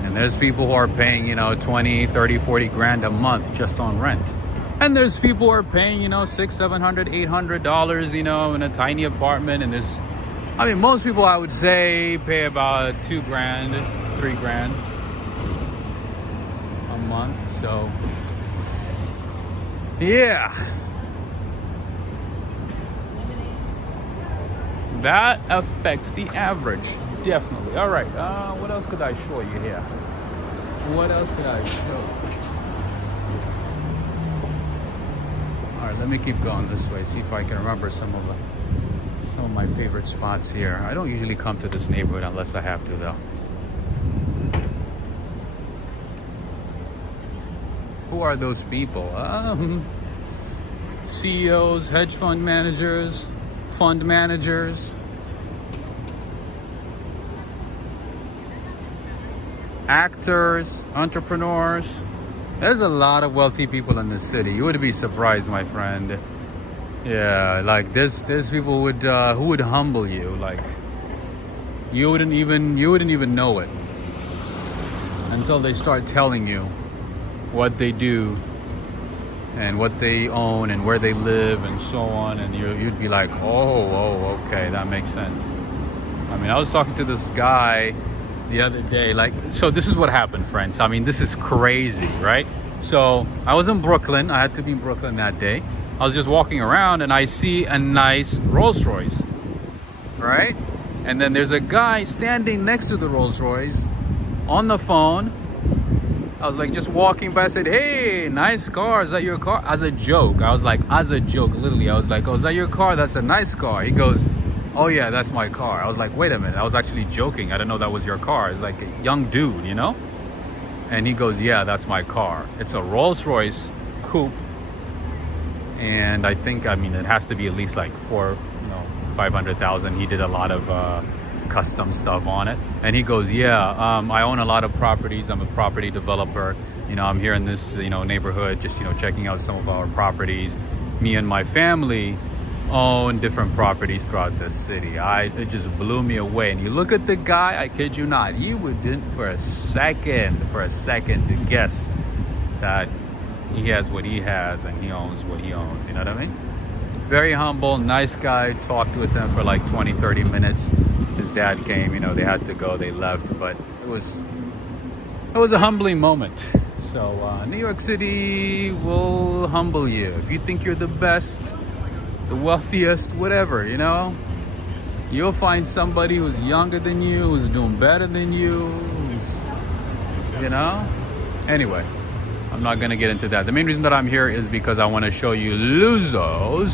And there's people who are paying, you know, 20, 30, 40 grand a month just on rent. And there's people who are paying, you know, $600, $700, $800, you know, in a tiny apartment. And there's, I mean, most people I would say pay about 2 grand, 3 grand a month. So yeah, that affects the average, definitely. All right, what else could I show you here? What else could I show? All right, let me keep going this way, see if I can remember some of my favorite spots here. I don't usually come to this neighborhood unless I have to, though. Who are those people? CEOs, hedge fund managers, fund managers, actors, entrepreneurs. There's a lot of wealthy people in this city. You would be surprised, my friend. Yeah, like there's people who would humble you. Like you wouldn't even know it until they start telling you what they do and what they own and where they live and so on, and you'd be like, oh, okay, that makes sense. I mean, I was talking to this guy the other day, like, so this is what happened, friends. I mean, this is crazy, right? So I was in Brooklyn. I had to be in Brooklyn that day. I was just walking around and I see a nice Rolls Royce, right? And then there's a guy standing next to the Rolls Royce on the phone. I was like just walking by, I said, hey, nice car, is that your car? As a joke. I was like, as a joke, literally. I was like, oh, is that your car? That's a nice car. He goes, oh yeah, that's my car. I was like, wait a minute, I was actually joking. I didn't know that was your car. It's like a young dude, you know? And he goes, yeah, that's my car. It's a Rolls Royce coupe. And I think, I mean, it has to be at least like 500,000. He did a lot of custom stuff on it. And he goes, yeah, I own a lot of properties. I'm a property developer. You know, I'm here in this, you know, neighborhood, just, you know, checking out some of our properties. Me and my family own different properties throughout the city. It just blew me away. And you look at the guy, I kid you not, you wouldn't for a second to guess that he has what he has and he owns what he owns. You know what I mean? Very humble, nice guy. Talked with him for like 20-30 minutes. His dad came, you know, they had to go, they left, but it was a humbling moment. So New York City will humble you. If you think you're the best, the wealthiest, whatever, you know, you'll find somebody who's younger than you, who's doing better than you, who's, you know. Anyway, I'm not gonna get into that. The main reason that I'm here is because I want to show you Luzo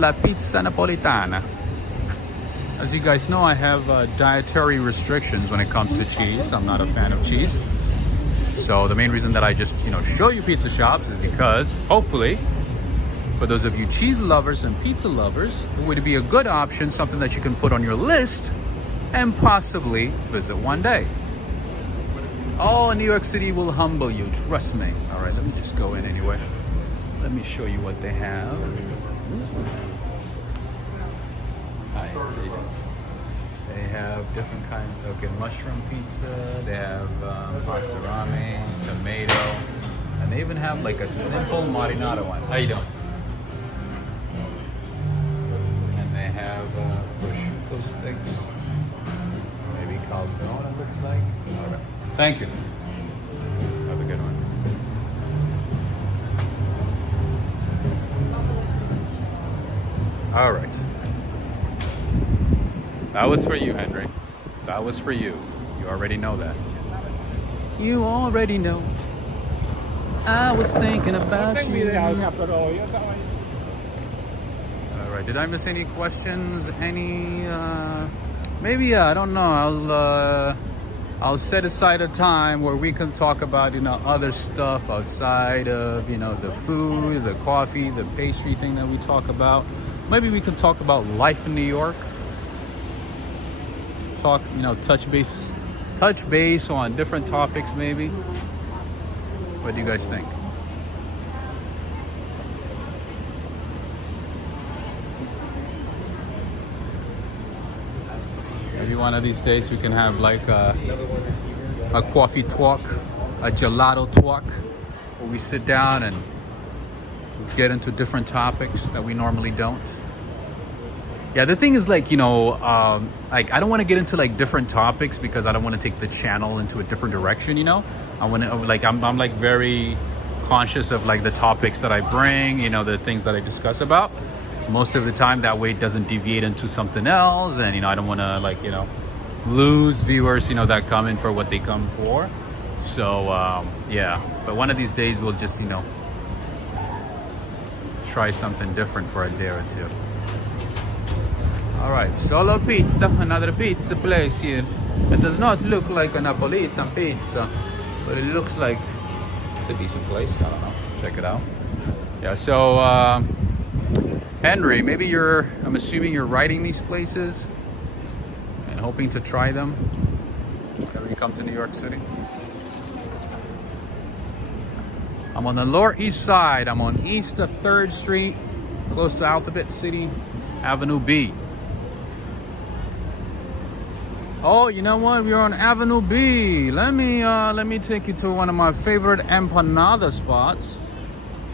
La Pizza Napolitana. As you guys know, I have dietary restrictions when it comes to cheese. I'm not a fan of cheese. So the main reason that I just, you know, show you pizza shops is because hopefully for those of you cheese lovers and pizza lovers, it would be a good option, something that you can put on your list and possibly visit one day. Oh, New York City will humble you, trust me. All right, let me just go in anyway. Let me show you what they have. Hi, They have different kinds. Okay, mushroom pizza. They have pasta ramen, tomato, and they even have like a simple marinara one. How you doing? And they have prosciutto sticks. Maybe calzone, it looks like. All right. Thank you. Have a good one. All right. That was for you, Henry. That was for you. You already know that. You already know. I was thinking about you. All right. Did I miss any questions? Any? Maybe I don't know. I'll set aside a time where we can talk about other stuff outside of the food, the coffee, the pastry thing that we talk about. Maybe we can talk about life in New York. Talk, touch base on different topics maybe. What do you guys think? Maybe one of these days we can have like a coffee talk, a gelato talk, where we sit down and get into different topics that we normally don't. Yeah, the thing is like, like I don't want to get into like different topics because I don't want to take the channel into a different direction, I want to like, I'm like very conscious of like the topics that I bring, the things that I discuss about. Most of the time that way it doesn't deviate into something else, and I don't want to like, lose viewers, that come in for what they come for. So yeah, but one of these days we'll just, try something different for a day or two. All right, Solo Pizza, another pizza place here. It does not look like a Napolitan pizza, but it looks like it's a decent place. I don't know. Check it out. Yeah, so Henry, maybe I'm assuming you're writing these places and hoping to try them whenever you come to New York City. I'm on the Lower East Side. I'm on east of 3rd Street, close to Alphabet City, Avenue B. Oh, you know what? We're on Avenue B. Let me take you to one of my favorite empanada spots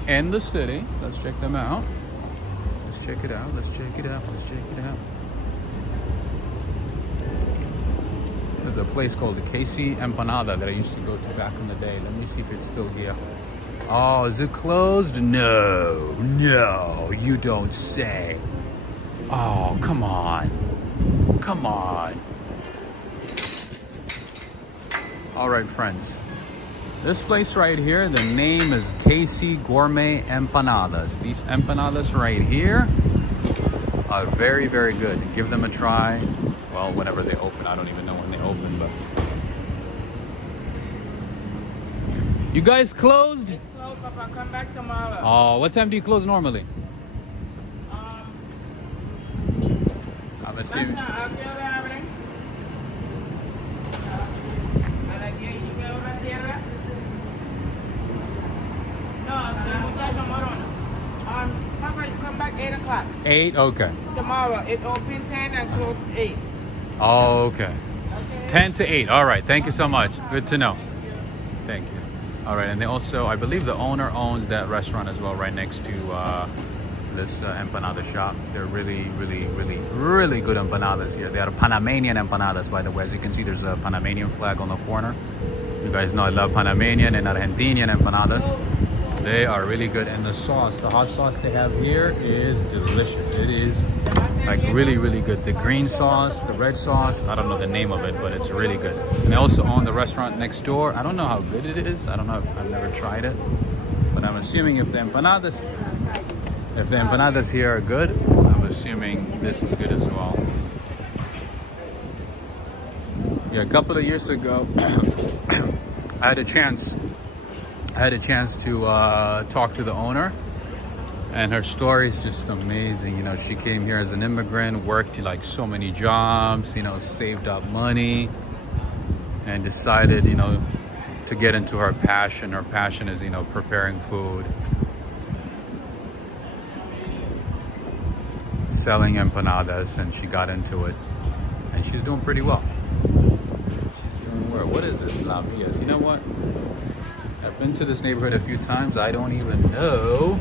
in the city. Let's check them out. Let's check it out. Let's check it out. Let's check it out. There's a place called the KC Empanada that I used to go to back in the day. Let me see if it's still here. Oh, is it closed? No, you don't say. Oh, come on. Come on. All right, friends. This place right here, the name is KC Gourmet Empanadas. These empanadas right here are very, very good. Give them a try. Well, whenever they open. I don't even know when they open, but... You guys closed? It's closed, Papa. Come back tomorrow. Oh, what time do you close normally? I'm assuming... Papa, you come back 8 o'clock. 8? Okay. Tomorrow, it open 10 and close 8. Oh, okay. 10 to 8. All right. Thank you so much. Good to know. Thank you. All right. And they also, I believe the owner owns that restaurant as well right next to this empanada shop. They're really, really, really, really good empanadas here. They are Panamanian empanadas, by the way. As you can see, there's a Panamanian flag on the corner. You guys know I love Panamanian and Argentinian empanadas. They are really good. And the sauce, the hot sauce they have here is delicious. It is like really, really good. The green sauce, the red sauce, I don't know the name of it, but it's really good. And they also own the restaurant next door. I don't know how good it is. I don't know. I've never tried it. But I'm assuming if the empanadas here are good, I'm assuming this is good as well. Yeah, a couple of years ago, I had a chance to talk to the owner, and her story is just amazing. She came here as an immigrant, worked like so many jobs, saved up money, and decided, to get into her passion. Her passion is, preparing food, selling empanadas, and she got into it. and she's doing pretty well. She's doing well. What is this, La Mia's? You know what? I've been to this neighborhood a few times. I don't even know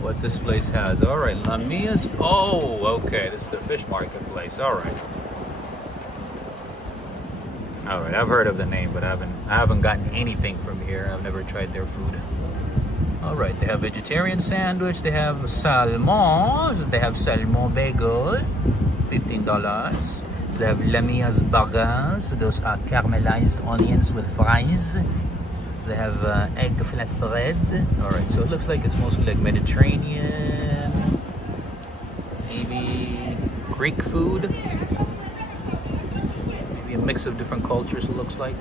what this place has. All right, La Mia's. Oh, okay. This is the fish market place. All right. All right. I've heard of the name, but I haven't gotten anything from here. I've never tried their food. All right. They have vegetarian sandwich. They have salmon. They have salmon bagel, $15. They have La Mia's burgers. Those are caramelized onions with fries. They have egg flatbread. All right, so it looks like it's mostly like Mediterranean, maybe Greek food, maybe a mix of different cultures. It looks like.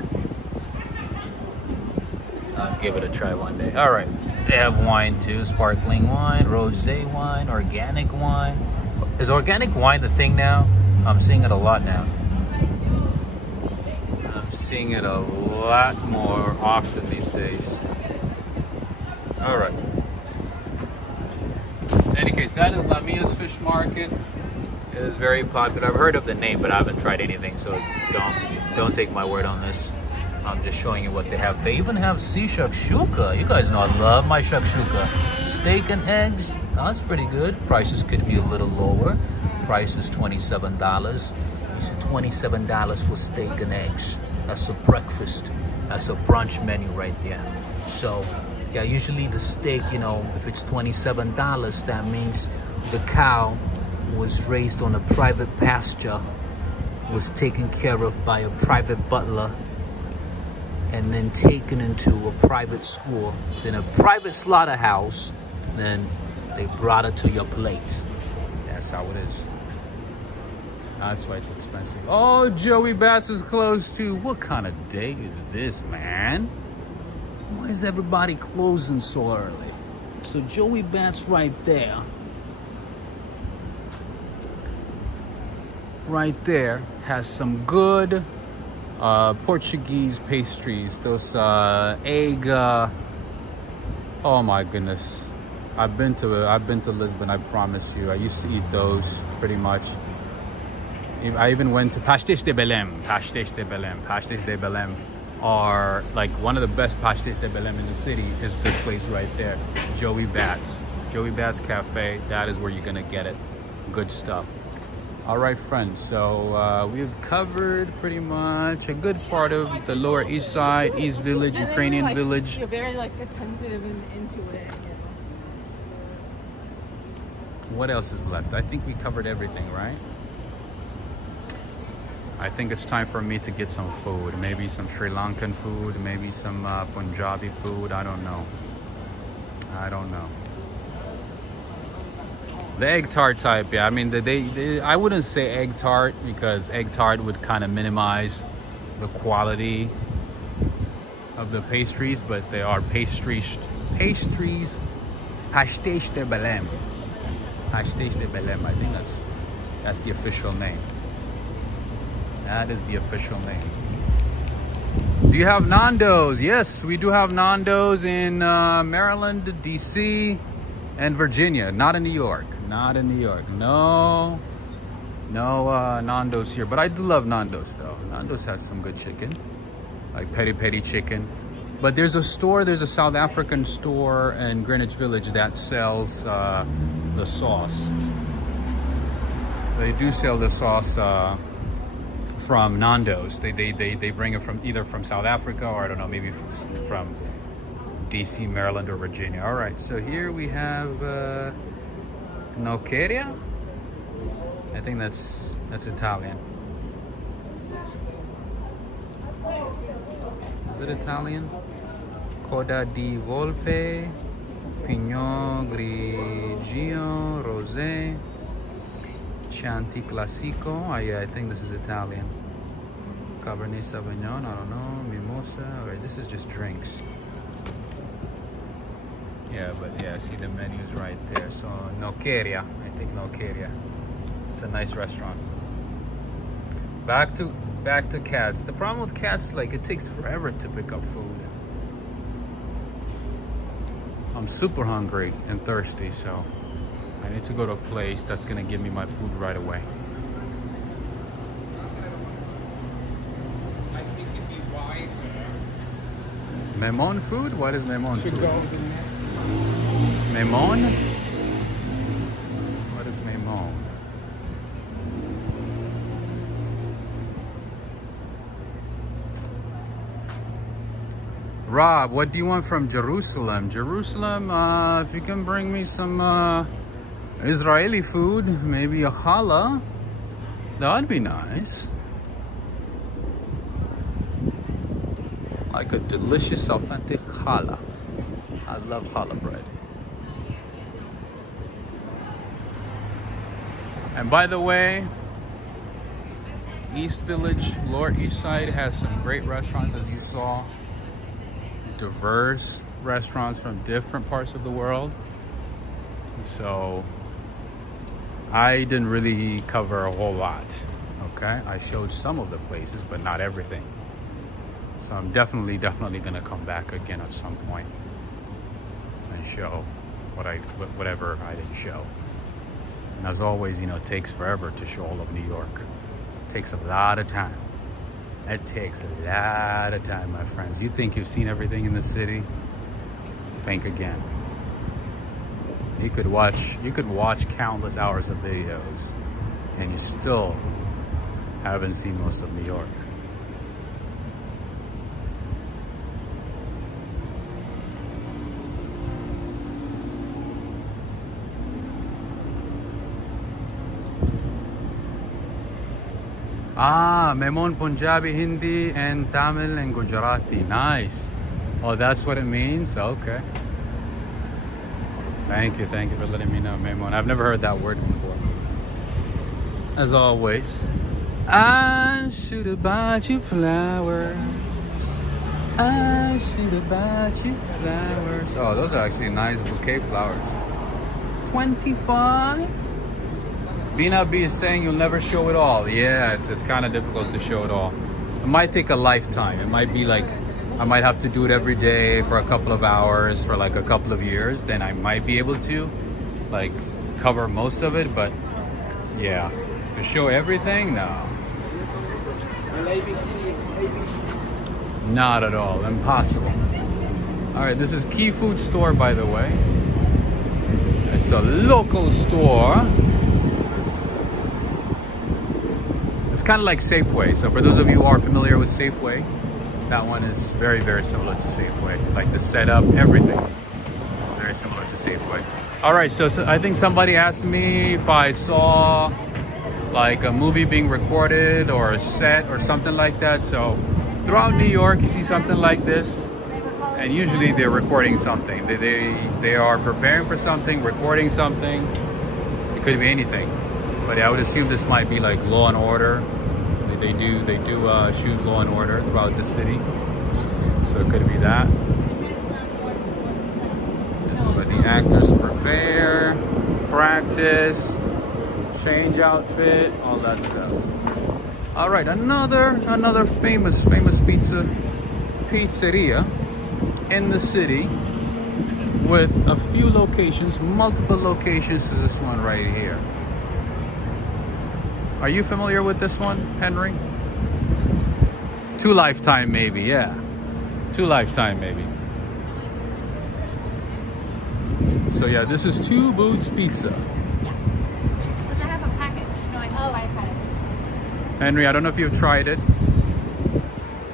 I'll give it a try one day. All right, they have wine too: sparkling wine, rosé wine, organic wine. Is organic wine the thing now? I'm seeing it a lot now. Seeing it a lot more often these days. All right. In any case, that is La Mia's fish market. It is very popular. I've heard of the name, but I haven't tried anything, so don't take my word on this. I'm just showing you what they have. They even have sea shakshuka. You guys know I love my shakshuka. Steak and eggs. That's pretty good. Prices could be a little lower. Price is $27. It's $27 for steak and eggs. That's a breakfast. That's a brunch menu right there. So, yeah, usually the steak, you know, if it's $27, that means the cow was raised on a private pasture, was taken care of by a private butler, and then taken into a private school, then a private slaughterhouse, then they brought it to your plate. That's how it is. That's why it's expensive. Oh, Joey Bats is closed too. What kind of day is this, man? Why is everybody closing so early? So Joey Bats right there. Right there has some good Portuguese pastries. Those egg. Oh my goodness. I've been to Lisbon. I promise you. I used to eat those pretty much. I even went to Pastéis de Belém. Pastéis de Belém are like one of the best pastéis de Belém in the city. Is this place right there, Joey Bats Cafe. That is where you're gonna get it. Good stuff. All right, friends. So we've covered pretty much a good part of the Lower East Side, East Village, Ukrainian Village. You're very like attentive and into it. What else is left? I think we covered everything, right? I think it's time for me to get some food. Maybe some Sri Lankan food, maybe some Punjabi food. I don't know. The egg tart type, yeah. I mean, I wouldn't say egg tart because egg tart would kind of minimize the quality of the pastries, but they are pastries. Pastéis de Belém. Pastéis de Belém. I think that's the official name. That is the official name. Do you have Nando's? Yes, we do have Nando's in Maryland, DC, and Virginia. Not in New York. No Nando's here. But I do love Nando's though. Nando's has some good chicken, like peri chicken. But there's a South African store in Greenwich Village that sells the sauce. They do sell the sauce from Nando's. They bring it from either from South Africa or I don't know, maybe from DC, Maryland, or Virginia. All right, so here we have Noceria. I think that's Italian. Is it Italian? Coda di Volpe, Pinot Grigio, Rosé, Chianti Classico. I think this is Italian. Cabernet Sauvignon, I don't know. Mimosa. Alright, this is just drinks. Yeah, but yeah, see the menu's right there. So Noceria, I think Noceria. It's a nice restaurant. Back to Cats. The problem with Cats is like it takes forever to pick up food. I'm super hungry and thirsty, so I need to go to a place that's gonna give me my food right away. Memon food? What is Memon Should food? go with the next. Memon? What is Memon? Rob, what do you want from Jerusalem? Jerusalem, if you can bring me some Israeli food, maybe a challah, that would be nice. Like a delicious, authentic challah. I love challah bread. And by the way, East Village, Lower East Side has some great restaurants, as you saw. Diverse restaurants from different parts of the world. So I didn't really cover a whole lot. Okay, I showed some of the places, but not everything. So I'm definitely gonna come back again at some point and show whatever I didn't show. And as always, you know, it takes forever to show all of New York. It takes a lot of time. It takes a lot of time, my friends. You think you've seen everything in the city? Think again. You could watch countless hours of videos and you still haven't seen most of New York. Ah, Memon Punjabi, Hindi, and Tamil and Gujarati. Nice. Oh, that's what it means? Okay. Thank you for letting me know, Memon. I've never heard that word before. As always, I should have bought you flowers. I should have bought you flowers. Oh, those are actually nice bouquet flowers. 25? Bina B is saying you'll never show it all. Yeah, it's kind of difficult to show it all. It might take a lifetime. It might be like I might have to do it every day for a couple of hours for like a couple of years. Then I might be able to like cover most of it. But yeah, to show everything, no. Not at all. Impossible. All right, this is Key Food Store, by the way. It's a local store. It's kind of like Safeway. So for those of you who are familiar with Safeway, that one is very, very similar to Safeway. Like the setup, everything. It's very similar to Safeway. All right, so I think somebody asked me if I saw like a movie being recorded or a set or something like that. So throughout New York, you see something like this, and usually they're recording something. They are preparing for something, recording something. It could be anything. But I would assume this might be like Law and Order. They do shoot Law and Order throughout the city, so it could be that. This is where the actors prepare, practice, change outfit, all that stuff. All right, another famous pizzeria in the city with a few locations, multiple locations to this one right here. Are you familiar with this one, Henry? Two Lifetime, maybe, yeah. Two Lifetime, maybe. So yeah, this is Two Boots Pizza. Yeah. But I have a package. No, I've had it. Henry, I don't know if you've tried it,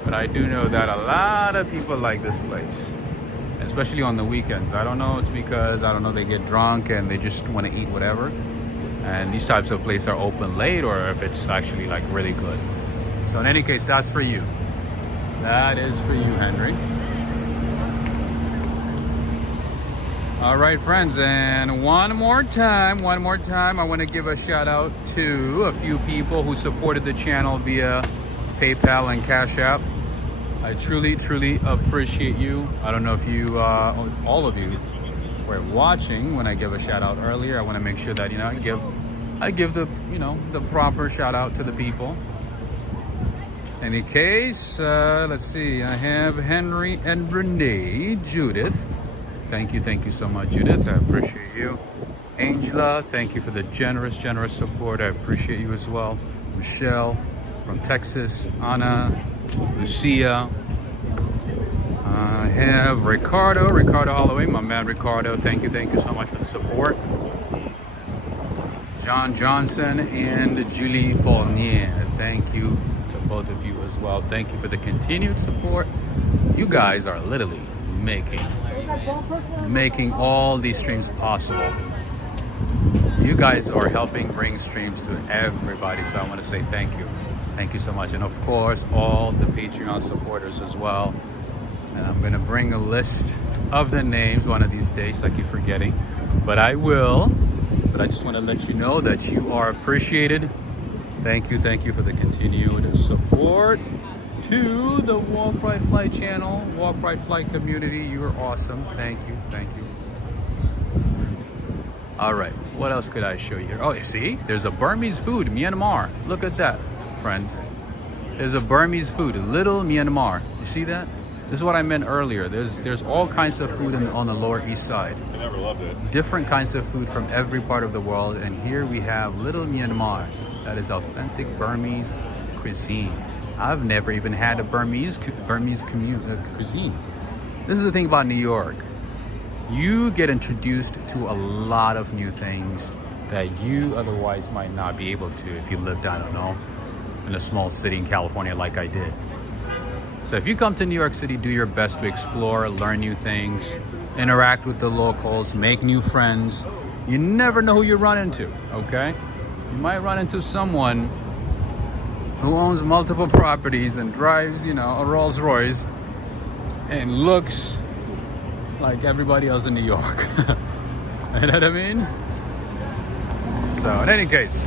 but I do know that a lot of people like this place, especially on the weekends. I don't know, it's because, I don't know, they get drunk and they just want to eat whatever. And these types of places are open late, or if it's actually like really good. So in any case, that's for you. That is for you, Henry. All right, friends, and one more time, I want to give a shout out to a few people who supported the channel via PayPal and Cash App. I truly appreciate you. I don't know if you, all of you, were watching when I give a shout out earlier. I want to make sure that, you know, I give the, you know, the proper shout out to the people. Any case, let's see, I have Henry and Renee, Judith. Thank you so much, Judith. I appreciate you. Angela, thank you for the generous support. I appreciate you as well. Michelle from Texas, Anna, Lucia, I have Ricardo Holloway, my man Ricardo. Thank you so much for the support. John Johnson and Julie Fournier. Thank you to both of you as well. Thank you for the continued support. You guys are literally making all these streams possible. You guys are helping bring streams to everybody, so I want to say thank you. Thank you so much. And of course, all the Patreon supporters as well. And I'm going to bring a list of the names one of these days, so I keep forgetting. But I will. But I just want to let you know that you are appreciated. Thank you for the continued support to the Walk Right Fly channel, Walk Right Fly community. You are awesome. Thank you. All right, what else could I show you here? Oh, you see, there's a Burmese food, Myanmar. Look at that, friends. There's a Burmese food, Little Myanmar. You see that? This is what I meant earlier. There's all kinds of food on the Lower East Side. I never loved it. Different kinds of food from every part of the world. And here we have Little Myanmar. That is authentic Burmese cuisine. I've never even had a Burmese cuisine. This is the thing about New York. You get introduced to a lot of new things that you otherwise might not be able to if you lived, I don't know, in a small city in California like I did. So if you come to New York City, do your best to explore, learn new things, interact with the locals, make new friends. You never know who you run into, okay? You might run into someone who owns multiple properties and drives, you know, a Rolls Royce and looks like everybody else in New York. You know what I mean? So in any case,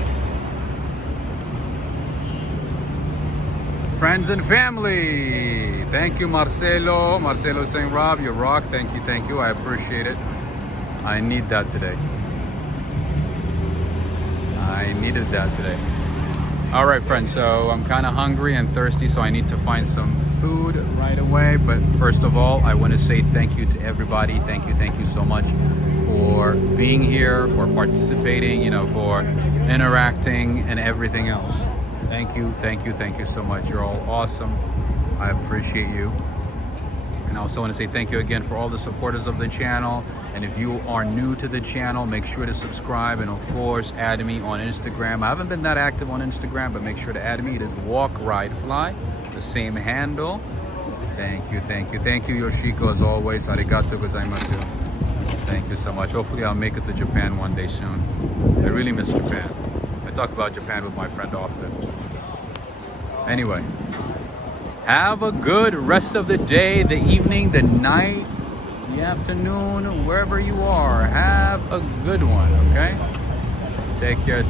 friends and family, thank you, Marcelo saying, Rob, you rock. Thank you, I appreciate it. I need that today. I needed that today. All right, friends, so I'm kind of hungry and thirsty, so I need to find some food right away. But first of all, I want to say thank you to everybody. Thank you so much for being here, for participating, you know, for interacting and everything else. Thank you so much. You're all awesome. I appreciate you. And I also want to say thank you again for all the supporters of the channel. And if you are new to the channel, make sure to subscribe and of course add me on Instagram. I haven't been that active on Instagram, but make sure to add me. It is Walk Ride Fly, the same handle. Thank you, Yoshiko, as always. Arigato gozaimasu. Thank you so much. Hopefully I'll make it to Japan one day soon. I really miss Japan. I talk about Japan with my friend often. Anyway, have a good rest of the day, the evening, the night, the afternoon, wherever you are. Have a good one, okay? Take care.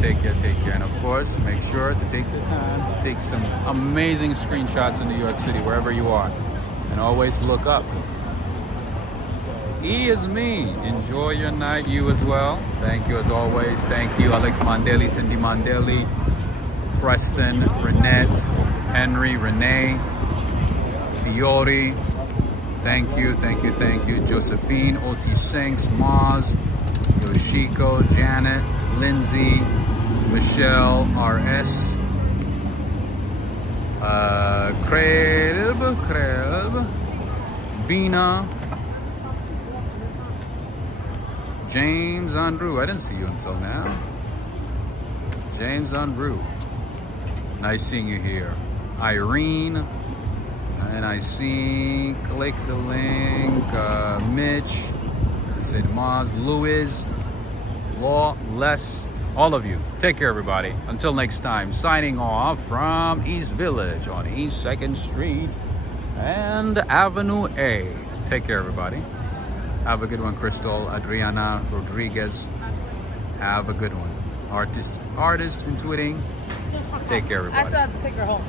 And of course, make sure to take the time to take some amazing screenshots in New York City, wherever you are. And always look up. E is me. Enjoy your night, you as well. Thank you as always. Thank you, Alex Mandeli, Cindy Mandeli, Preston, Renette, Henry, Renee, Fiori. Thank you. Josephine, O.T. Sinks, Maz, Yoshiko, Janet, Lindsay, Michelle, R.S., Kreb, Bina, James Andrew. I didn't see you until now. James Andrew. Nice seeing you here. Irene. And I see, click the link, Mitch, I said Maz, Louis, Law, Les, all of you. Take care, everybody. Until next time, signing off from East Village on East 2nd Street and Avenue A. Take care, everybody. Have a good one, Crystal, Adriana, Rodriguez. Have a good one. Artist in tweeting. Take care, everybody. I still have to take her home.